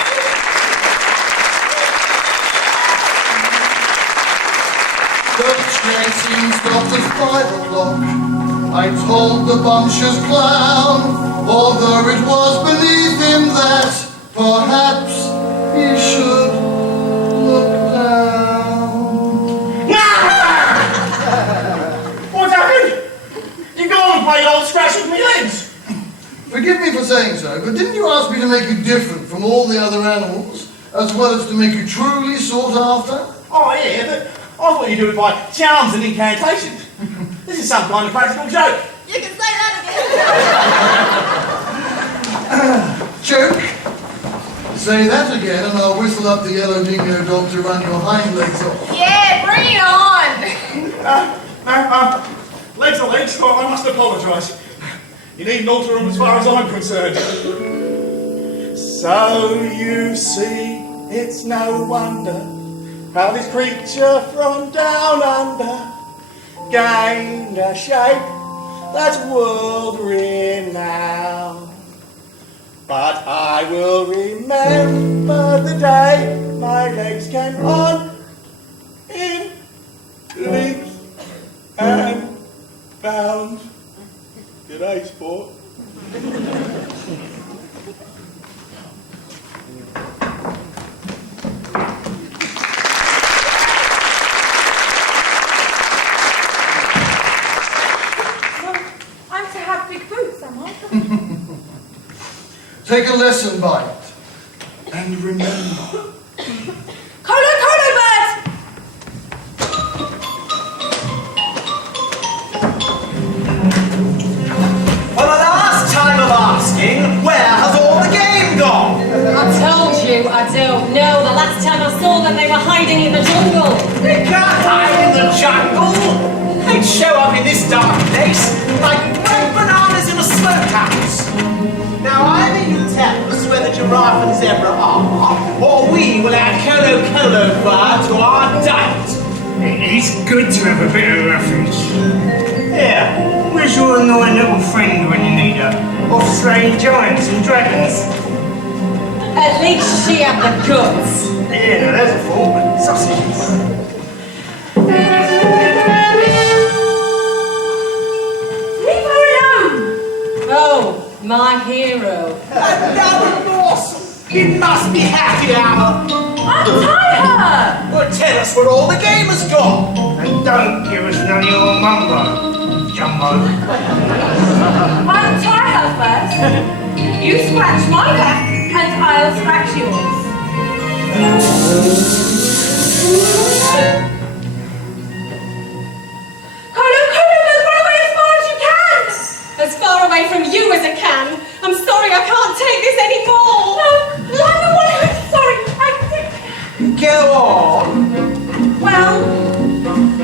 The train soon stopped at 5 o'clock. I told the bumptious clown, although it was beneath him, that perhaps he should look down. What's happened? You go and play old scratch with me legs. Forgive me for saying so, but didn't you ask me to make you different from all the other animals, as well as to make you truly sought after? Oh yeah, but I thought you do it by charms and incantations. This is some kind of practical joke. You can say that again. Joke? Say that again and I'll whistle up the yellow dingo dog to run your hind legs off. Yeah, bring it on. Legs are legs, so I must apologise. You needn't alter them as far as I'm concerned. So you see, it's no wonder how this creature from down under gained a shape that's world renowned. But I will remember the day my legs came on in leaps and bounds. G'day, sport. I'm to have big boots, am I? Take a lesson by it. And remember. Colo, colo, bird! For the last time of asking, where has all the game gone? I told you I don't know. The last time I saw them, they were hiding in the jungle. They can't hide in the jungle. They'd show up in this dark place like red bananas in a smokehouse. Now either you tell us where the giraffe and zebra are, or we will add Colo Colo bar to our diet. It's good to have a bit of refuge. Here. Where's your annoying little friend when you need her? Off slaying giants and dragons? At least she had the guts. Yeah, no, there's a thought. Sausages. Leave her alone! Oh, my hero. Another morsel. It must be happy hour. Untie her! Or tell us where all the game has gone. And don't give us none of your mumbo, Jumbo. Untie her first. You scratch my back, and I'll scratch yours. Colo, Colo, run away as far as you can! As far away from you as I can. I'm sorry, I can't take this anymore. No, I'm the one who's sorry. Go on. Well,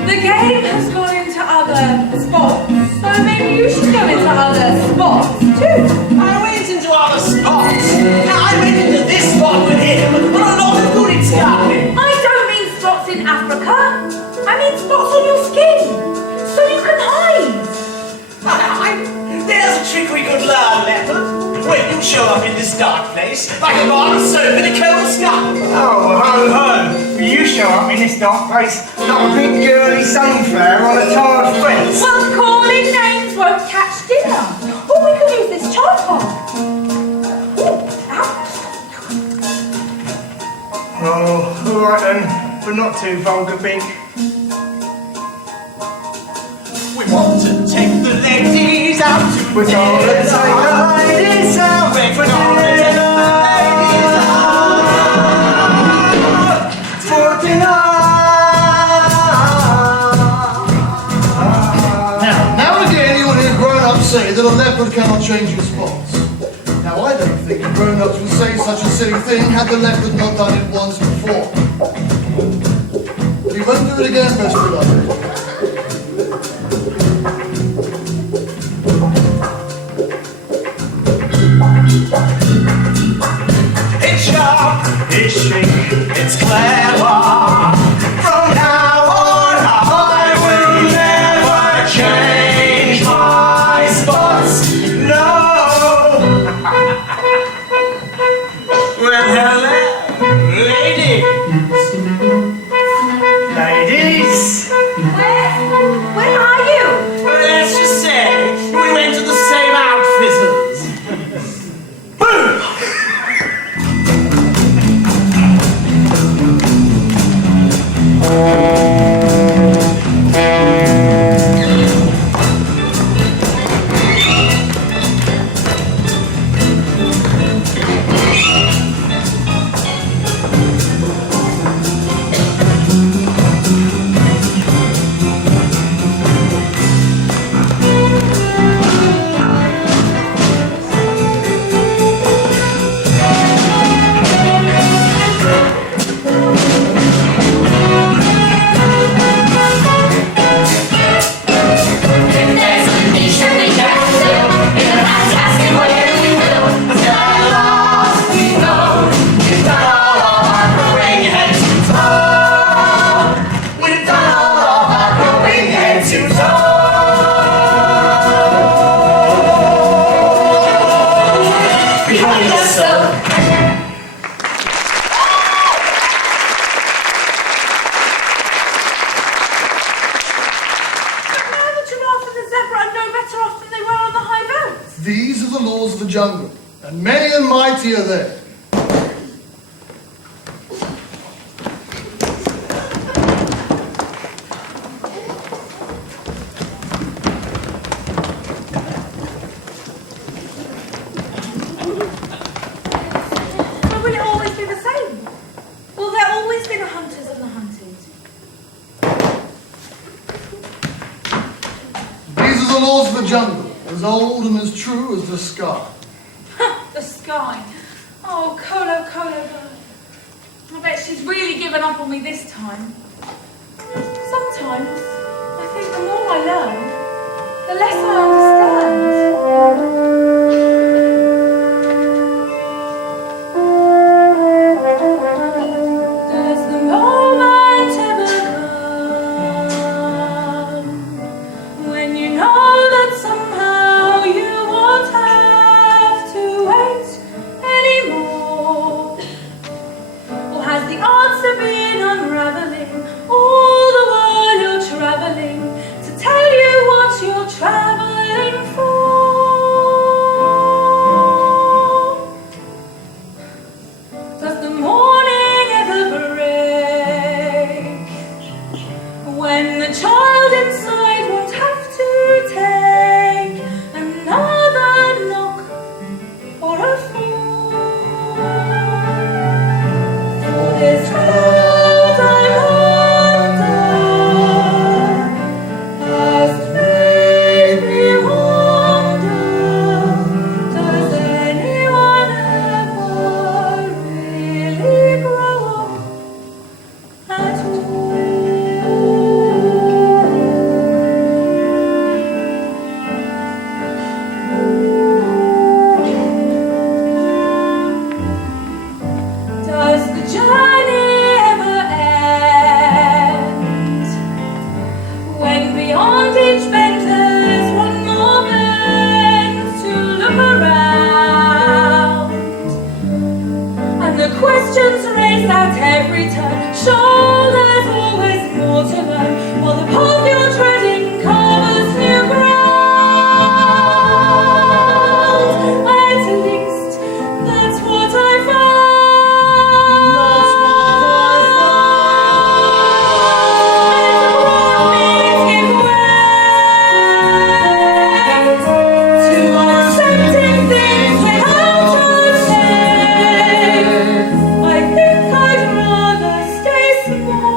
the game has gone into other spots, so maybe you should go into other spots too. I went into other spots. Now I went into this spot with him, but a lot of good it's got me. I don't mean spots in Africa. I mean spots on your skin, so you can hide. There's a trick we could learn, Leopard. When you show up in this dark place, like a bar of soap in a cold sky. Oh, ho, ho. You show up in this dark place like a big girly sunflower on a tarred fence. Well, calling names won't catch dinner. Or we could use this charcoal. Oh, all right then, but not too vulgar, Bink. We want to take the ladies out to We're gonna take the ladies out. We're gonna take the ladies out For dinner. Now and again you'll hear grown-ups say that a leopard cannot change his spots. Now I don't think grown-ups would say such a silly thing had the leopard not done it once before. But he won't do it again, best beloved. It's your fishing. It's clever. From now on, I will never change my spots. No. Well, hello, ladies. Ladies, Where are you? Let's just say we went to the same outfitters. Boom! These are the laws of the jungle, and many and mighty are they. But will it always be the same? Will there always be the hunters and the hunted? These are the laws of the jungle, as old and as true as the sky. The sky. Oh, Colo, bird. I bet she's really given up on me this time. Sometimes I think the more I learn, the less I understand. Does the moment ever come when you know that somehow you won't have to wait anymore? Or has the answer been unraveling all the while you're traveling to tell you what you're traveling for? Does the morning ever break when the child inside won't have to take another knock or a fall? For this world I wonder has made me wonder, does anyone ever really grow up at all? Does the journey ever end when beyond each bend there's one more bend to look around, and the questions raised at every turn show there's always more to learn, while the path you're treading covers new ground? At least that's what I found. I think I'd rather stay small.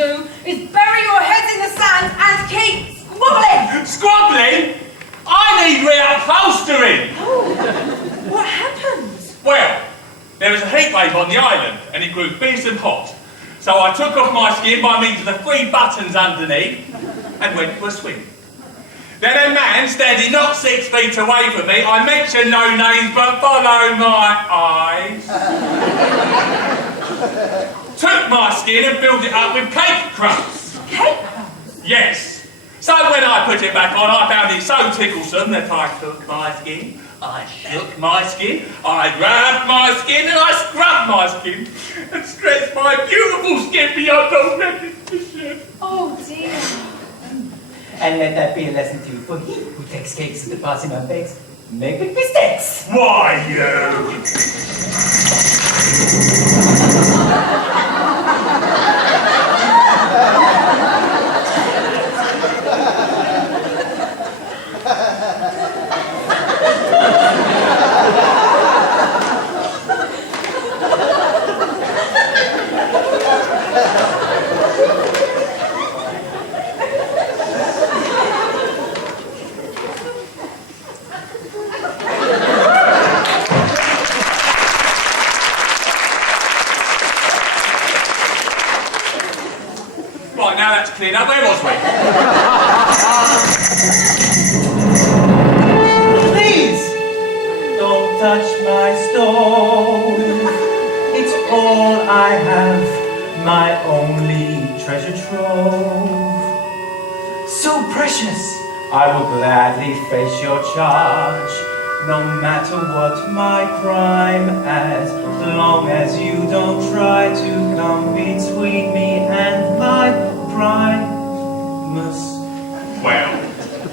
do is bury your heads in the sand and keep squabbling. Squabbling? I need reupholstering. What happened? Well, there was a heat wave on the island and it grew fierce and hot. So I took off my skin by means of the 3 buttons underneath and went for a swim. Then a man standing not 6 feet away from me, I mention no names but follow my eyes, took my skin and filled it up with cake crumbs. Cake crumbs? Yes. So when I put it back on, I found it so ticklesome that I took my skin, I shook my skin, I grabbed my skin and I scrubbed my skin and stretched my beautiful skin beyond all recognition. Oh dear. And let that be a lesson to you, for he who takes cakes and departs him and bakes, make big mistakes. Why, you? Right, now that's cleared up. Where was we? Please, don't touch my stone. It's all I have, my only treasure trove. So precious, I will gladly face your charge, no matter what my crime, as long as you don't try to come between me and my primus. Well,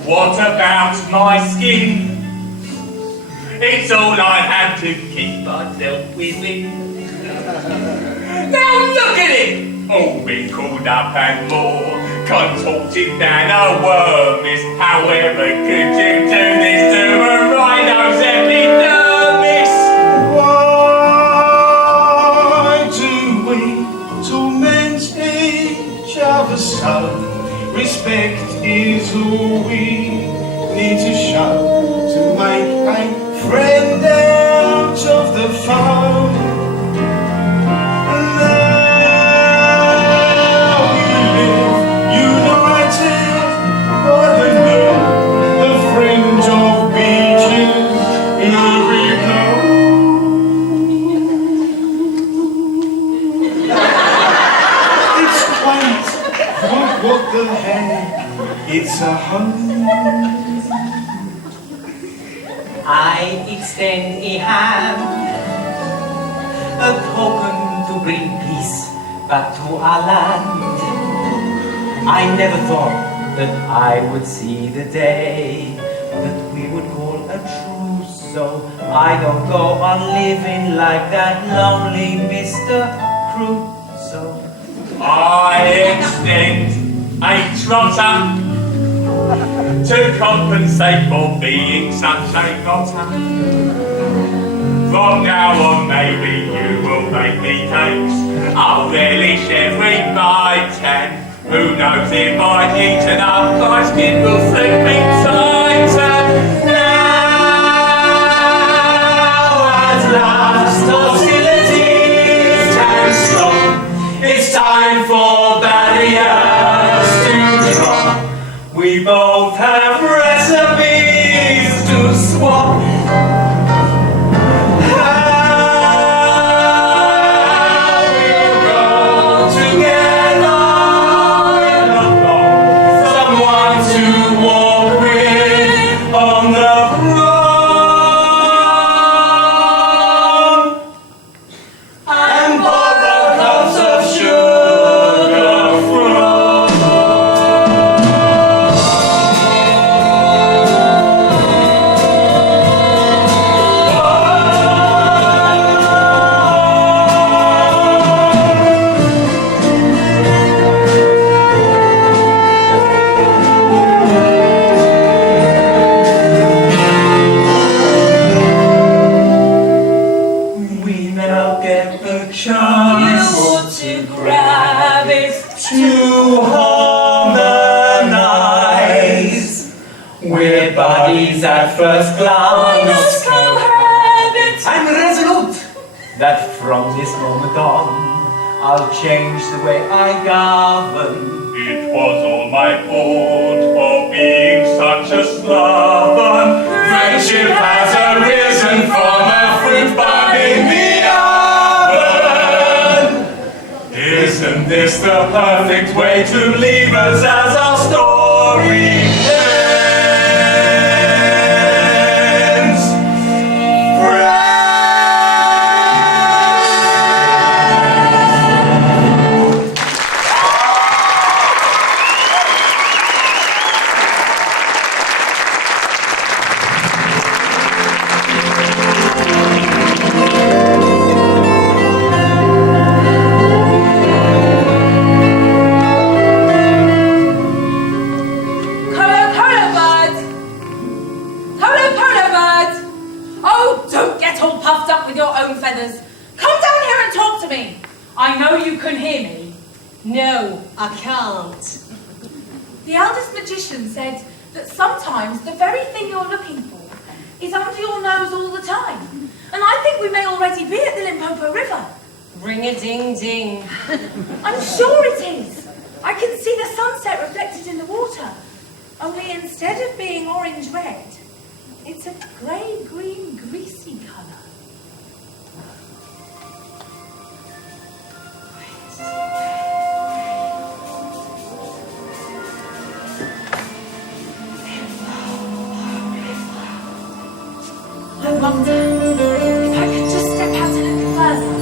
what about my skin? It's all I have to keep myself within. Now look at it! All wrinkled up and more, contorted than a worm is. However could you do this to a rhino's epidermis? Why do we torment each other so? Respect is all we need to show to make a friend out of the foe. What the heck? It's a home. I extend a hand, a token to bring peace back to our land. I never thought that I would see the day that we would call a truce, so I don't go on living like that lonely Mr. Crusoe. I extend a trotter to compensate for being such a rotter. From now on, maybe you will make me cakes. I'll relish every bite, and who knows if I've eaten up, my skin will flick me tighter. Now, at last, hostilities can stop. It's time for barriers to drop. We both have recipes to swap. How we'll go together along, someone to walk with on the prom, and borrow cups of sugar from. We now get the chance. You want to grab his to harmonize with bodies at first glance. I'm resolute that from this moment on I'll change the way I govern. It was all my fault for being such a sloven. Friendship has arisen from a fruit bud in the oven. Isn't this the perfect way to leave us as our story ends? I know you can hear me. No, I can't. The eldest magician said that sometimes the very thing you're looking for is under your nose all the time. And I think we may already be at the Limpopo River. Ring-a-ding-ding. I'm sure it is. I can see the sunset reflected in the water. Only instead of being orange-red, it's a grey-green, greasy colour. I wonder if I could just step out a little further,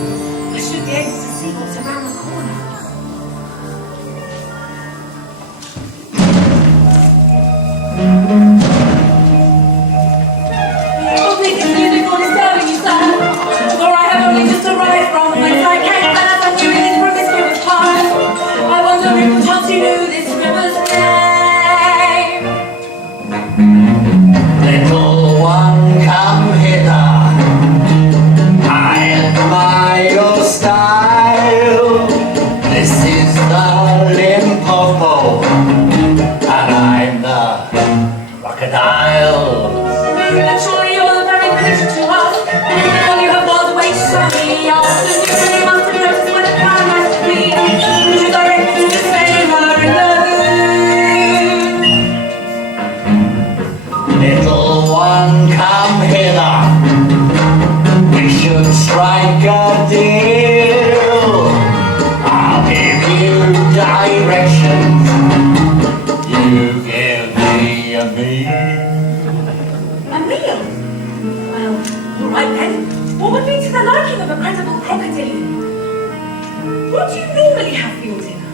I should be able to see what's around the corner. Oh, please excuse me for disturbing you, sir, for I have only just arrived from whence I came, and as I knew in this promiscuous part, I wonder if perchance you knew this river's name. Little one, come hither. I admire your style. This is the Limpopo, and I'm the crocodile. And surely you're the very creature to us. All you have was waste so many yards, and you really must have noticed what a crowd must be. Would you direct me to the sailor in the lagoon? Little one, come hither. We should strike a deal. I'll give you directions. You give me a meal. A meal? Well, all right then. What would be to the liking of a credible crocodile? What do you normally have for your dinner?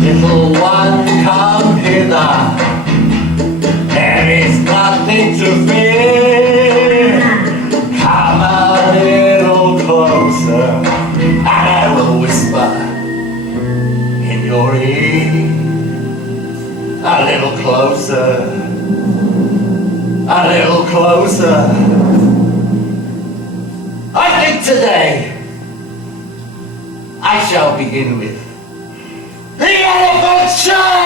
Little one, come hither. There is nothing to fear. Come a little closer, and I will whisper in your ear. A little closer, a little closer. I think today I shall begin with the Elephant Show!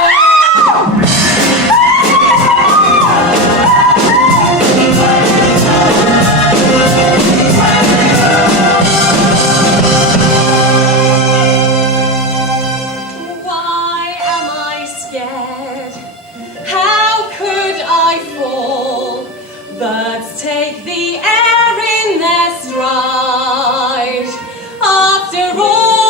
Why am I scared? How could I fall? Birds take the air in their stride. After all,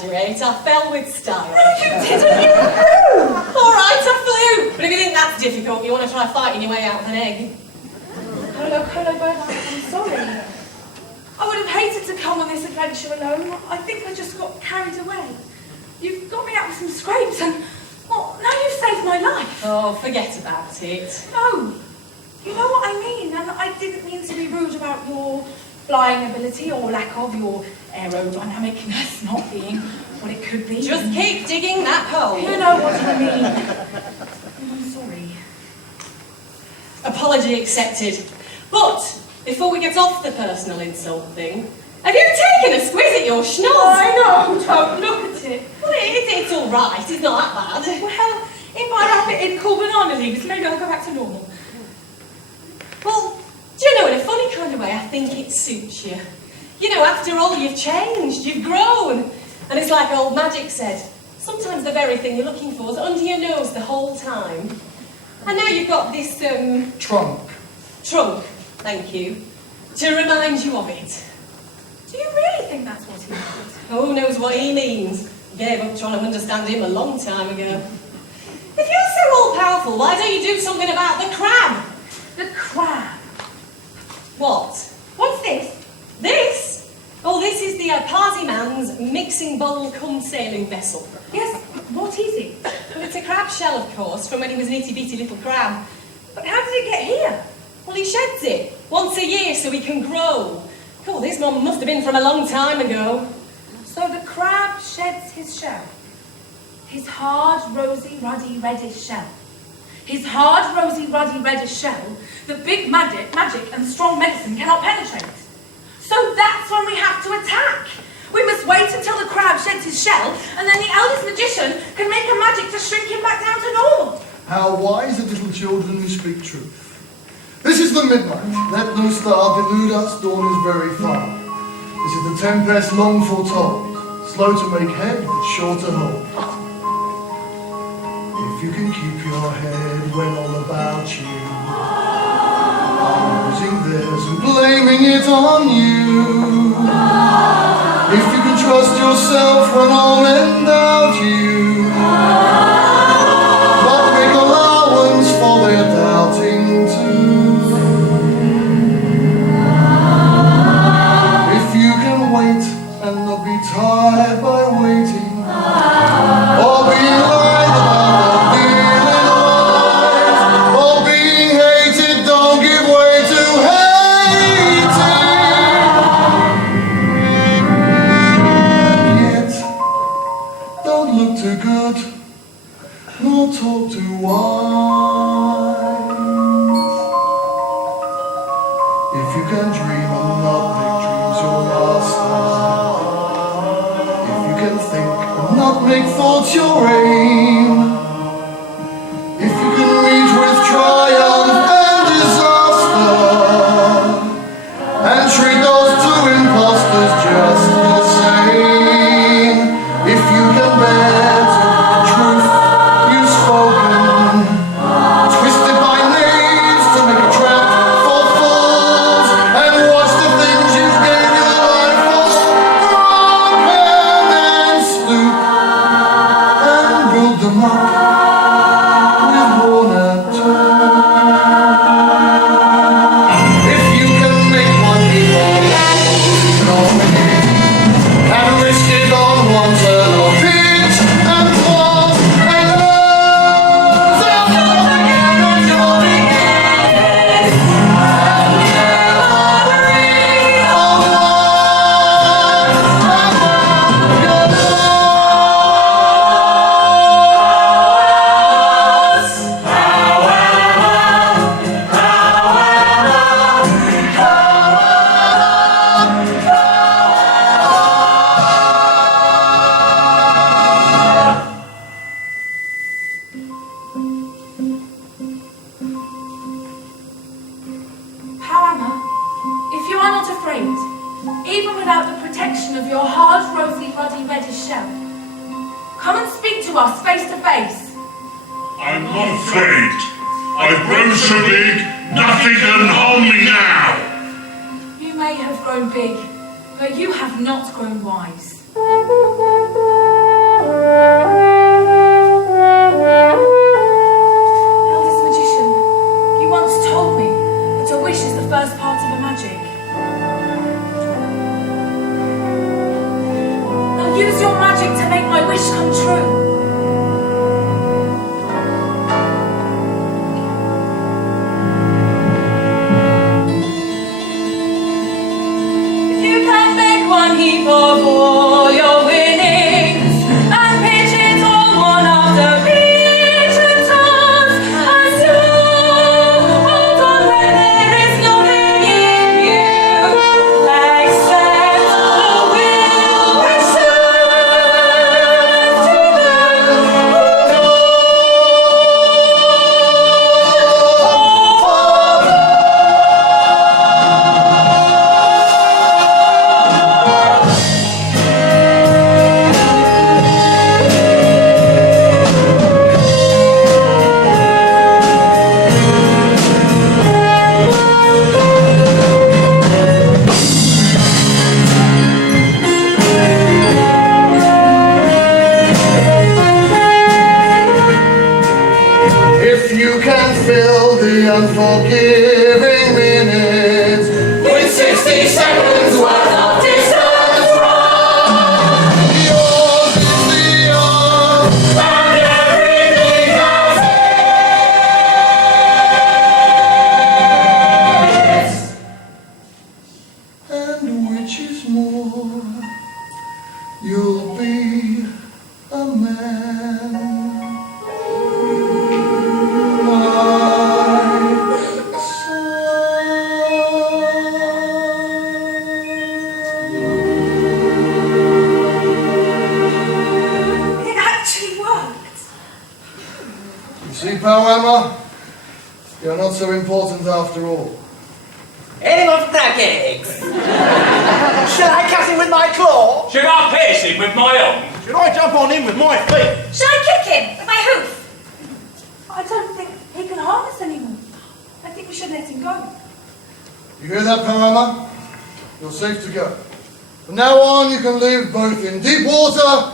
exaggerate. I fell with style. You didn't, you flew! All right, I flew. But if you think that's difficult, you want to try fighting your way out of an egg. Colo, Bird, I'm sorry. I would have hated to come on this adventure alone. I think I just got carried away. You've got me out of some scrapes and, well, now you've saved my life. Oh, forget about it. No, you know what I mean, and I didn't mean to be rude about your flying ability or lack of, your aerodynamicness not being what it could be. Just keep digging that hole. You know what I mean. I'm sorry. Apology accepted. But before we get off the personal insult thing, have you taken a squiz at your schnoz? I know, don't look at it. Well, it's all right. It's not that bad. Well, if I wrap it in cool banana leaves, maybe I'll go back to normal. Well, do you know, in a funny kind of way, I think it suits you. You know, after all, you've changed, you've grown. And it's like old Magic said, sometimes the very thing you're looking for is under your nose the whole time. And now you've got this, Trunk. trunk, thank you, to remind you of it. Do you really think that's what he meant? Who knows what he means? Gave up trying to understand him a long time ago. If you're so all-powerful, why don't you do something about the crab? The crab. What? What's this? This? Oh, this is the Parsi man's mixing bowl cum sailing vessel. Yes, what is it? Well, it's a crab shell, of course, from when he was an itty-bitty little crab. But how did it get here? Well, he sheds it once a year so he can grow. Oh, this one must have been from a long time ago. So the crab sheds his shell. His hard, rosy, ruddy, reddish shell. His hard, rosy, ruddy, reddish shell that big magic and strong medicine cannot penetrate. So that's when we have to attack. We must wait until the crab sheds his shell, and then the eldest magician can make a magic to shrink him back down to normal. How wise are little children who speak truth. This is the midnight. Let no star delude us, dawn is very far. This is the tempest long foretold, slow to make head, but sure to hold. If you can keep your head when all about you are losing theirs and blaming it on you. If you can trust yourself when all men doubt you, but make allowance for their doubting too. If you can wait and not be tired by waiting, or being lied about not being right, or being hated, don't give way to hating. Yet, don't look too good, nor talk too wise. If you can dream and not make dreams your master, if you can think and not make thoughts your aim, if you can reach with triumph and disaster, and treat those two imposters just the same, if you can bear the truth you've spoken, twisted by knaves to make a trap for fools, and watch the things you gave your life for broken and stoop, and build them up with worn out if you can make one people and risk it on one turn or pitch and pause and lose and love again and you'll begin and never read of However, if you are not afraid, even without the protection of your hard, rosy, ruddy, reddish shell, come and speak to us face to face. I'm not afraid. I've grown so big, nothing can harm me now. You may have grown big, but you have not grown wise. as part of a magic. Now use your magic to make my wish come true. If you can make one heap of all your winnings and pitch it all one after each returns, and so hold on when there is nothing in you except the will which serves to them who know. If you can fill the unforgiving minutes with 60 seconds worth of distance from yours is the arm and everything else, and which is more, you'll be a man. It actually worked. You see, pal Emma, you're not so important after all. Anyone for crab cakes? Shall I cut him with my claw? Should I pierce him with my own? Should I jump on him with my feet? Should I kick him with my hoof? I don't think he can harm us anymore. I think we should let him go. You hear that, pal Emma? You're safe to go. From now on, you can live both in deep water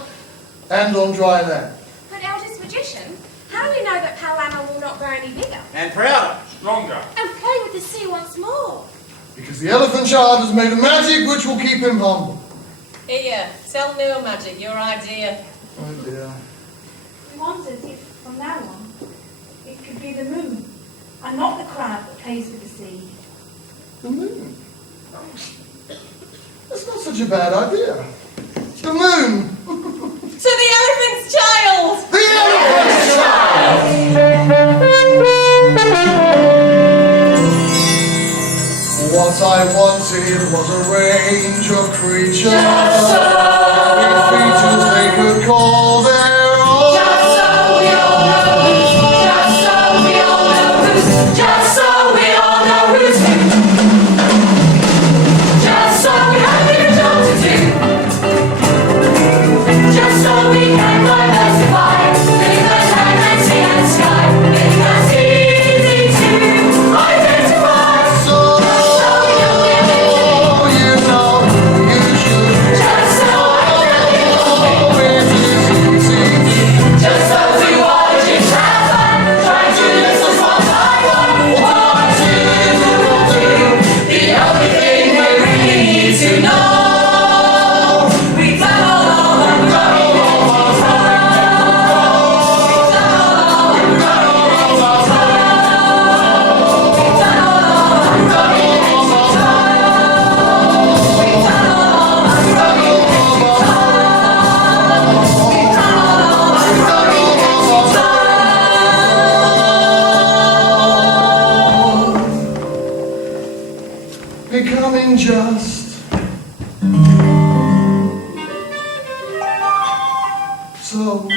and on dry land. But eldest magician, how do we know that Palama will not grow any bigger? And prouder. Stronger. And play with the sea once more? Because the elephant child has made a magic which will keep him humble. Here, tell Neil Magic your idea. Oh dear. We wondered if, from now on, it could be the moon, and not the crab that plays with the sea. The moon. That's not such a bad idea. The moon. To the elephant's child! The elephant's child! What I wanted was a range of creatures with features they could call their own. Just so we all know who's. Just so we all know who's who. Just so we have a job to do. Just so we can diversify. Living the land and sea and sky. Making us easy to identify. So you know you should. Just so I tell you. Oh, it is easy. Just so zoologists have fun, trying to list us one by one. 1, 2, 2. The only thing we really need to know. We've done all the running and we've done all the Becoming just so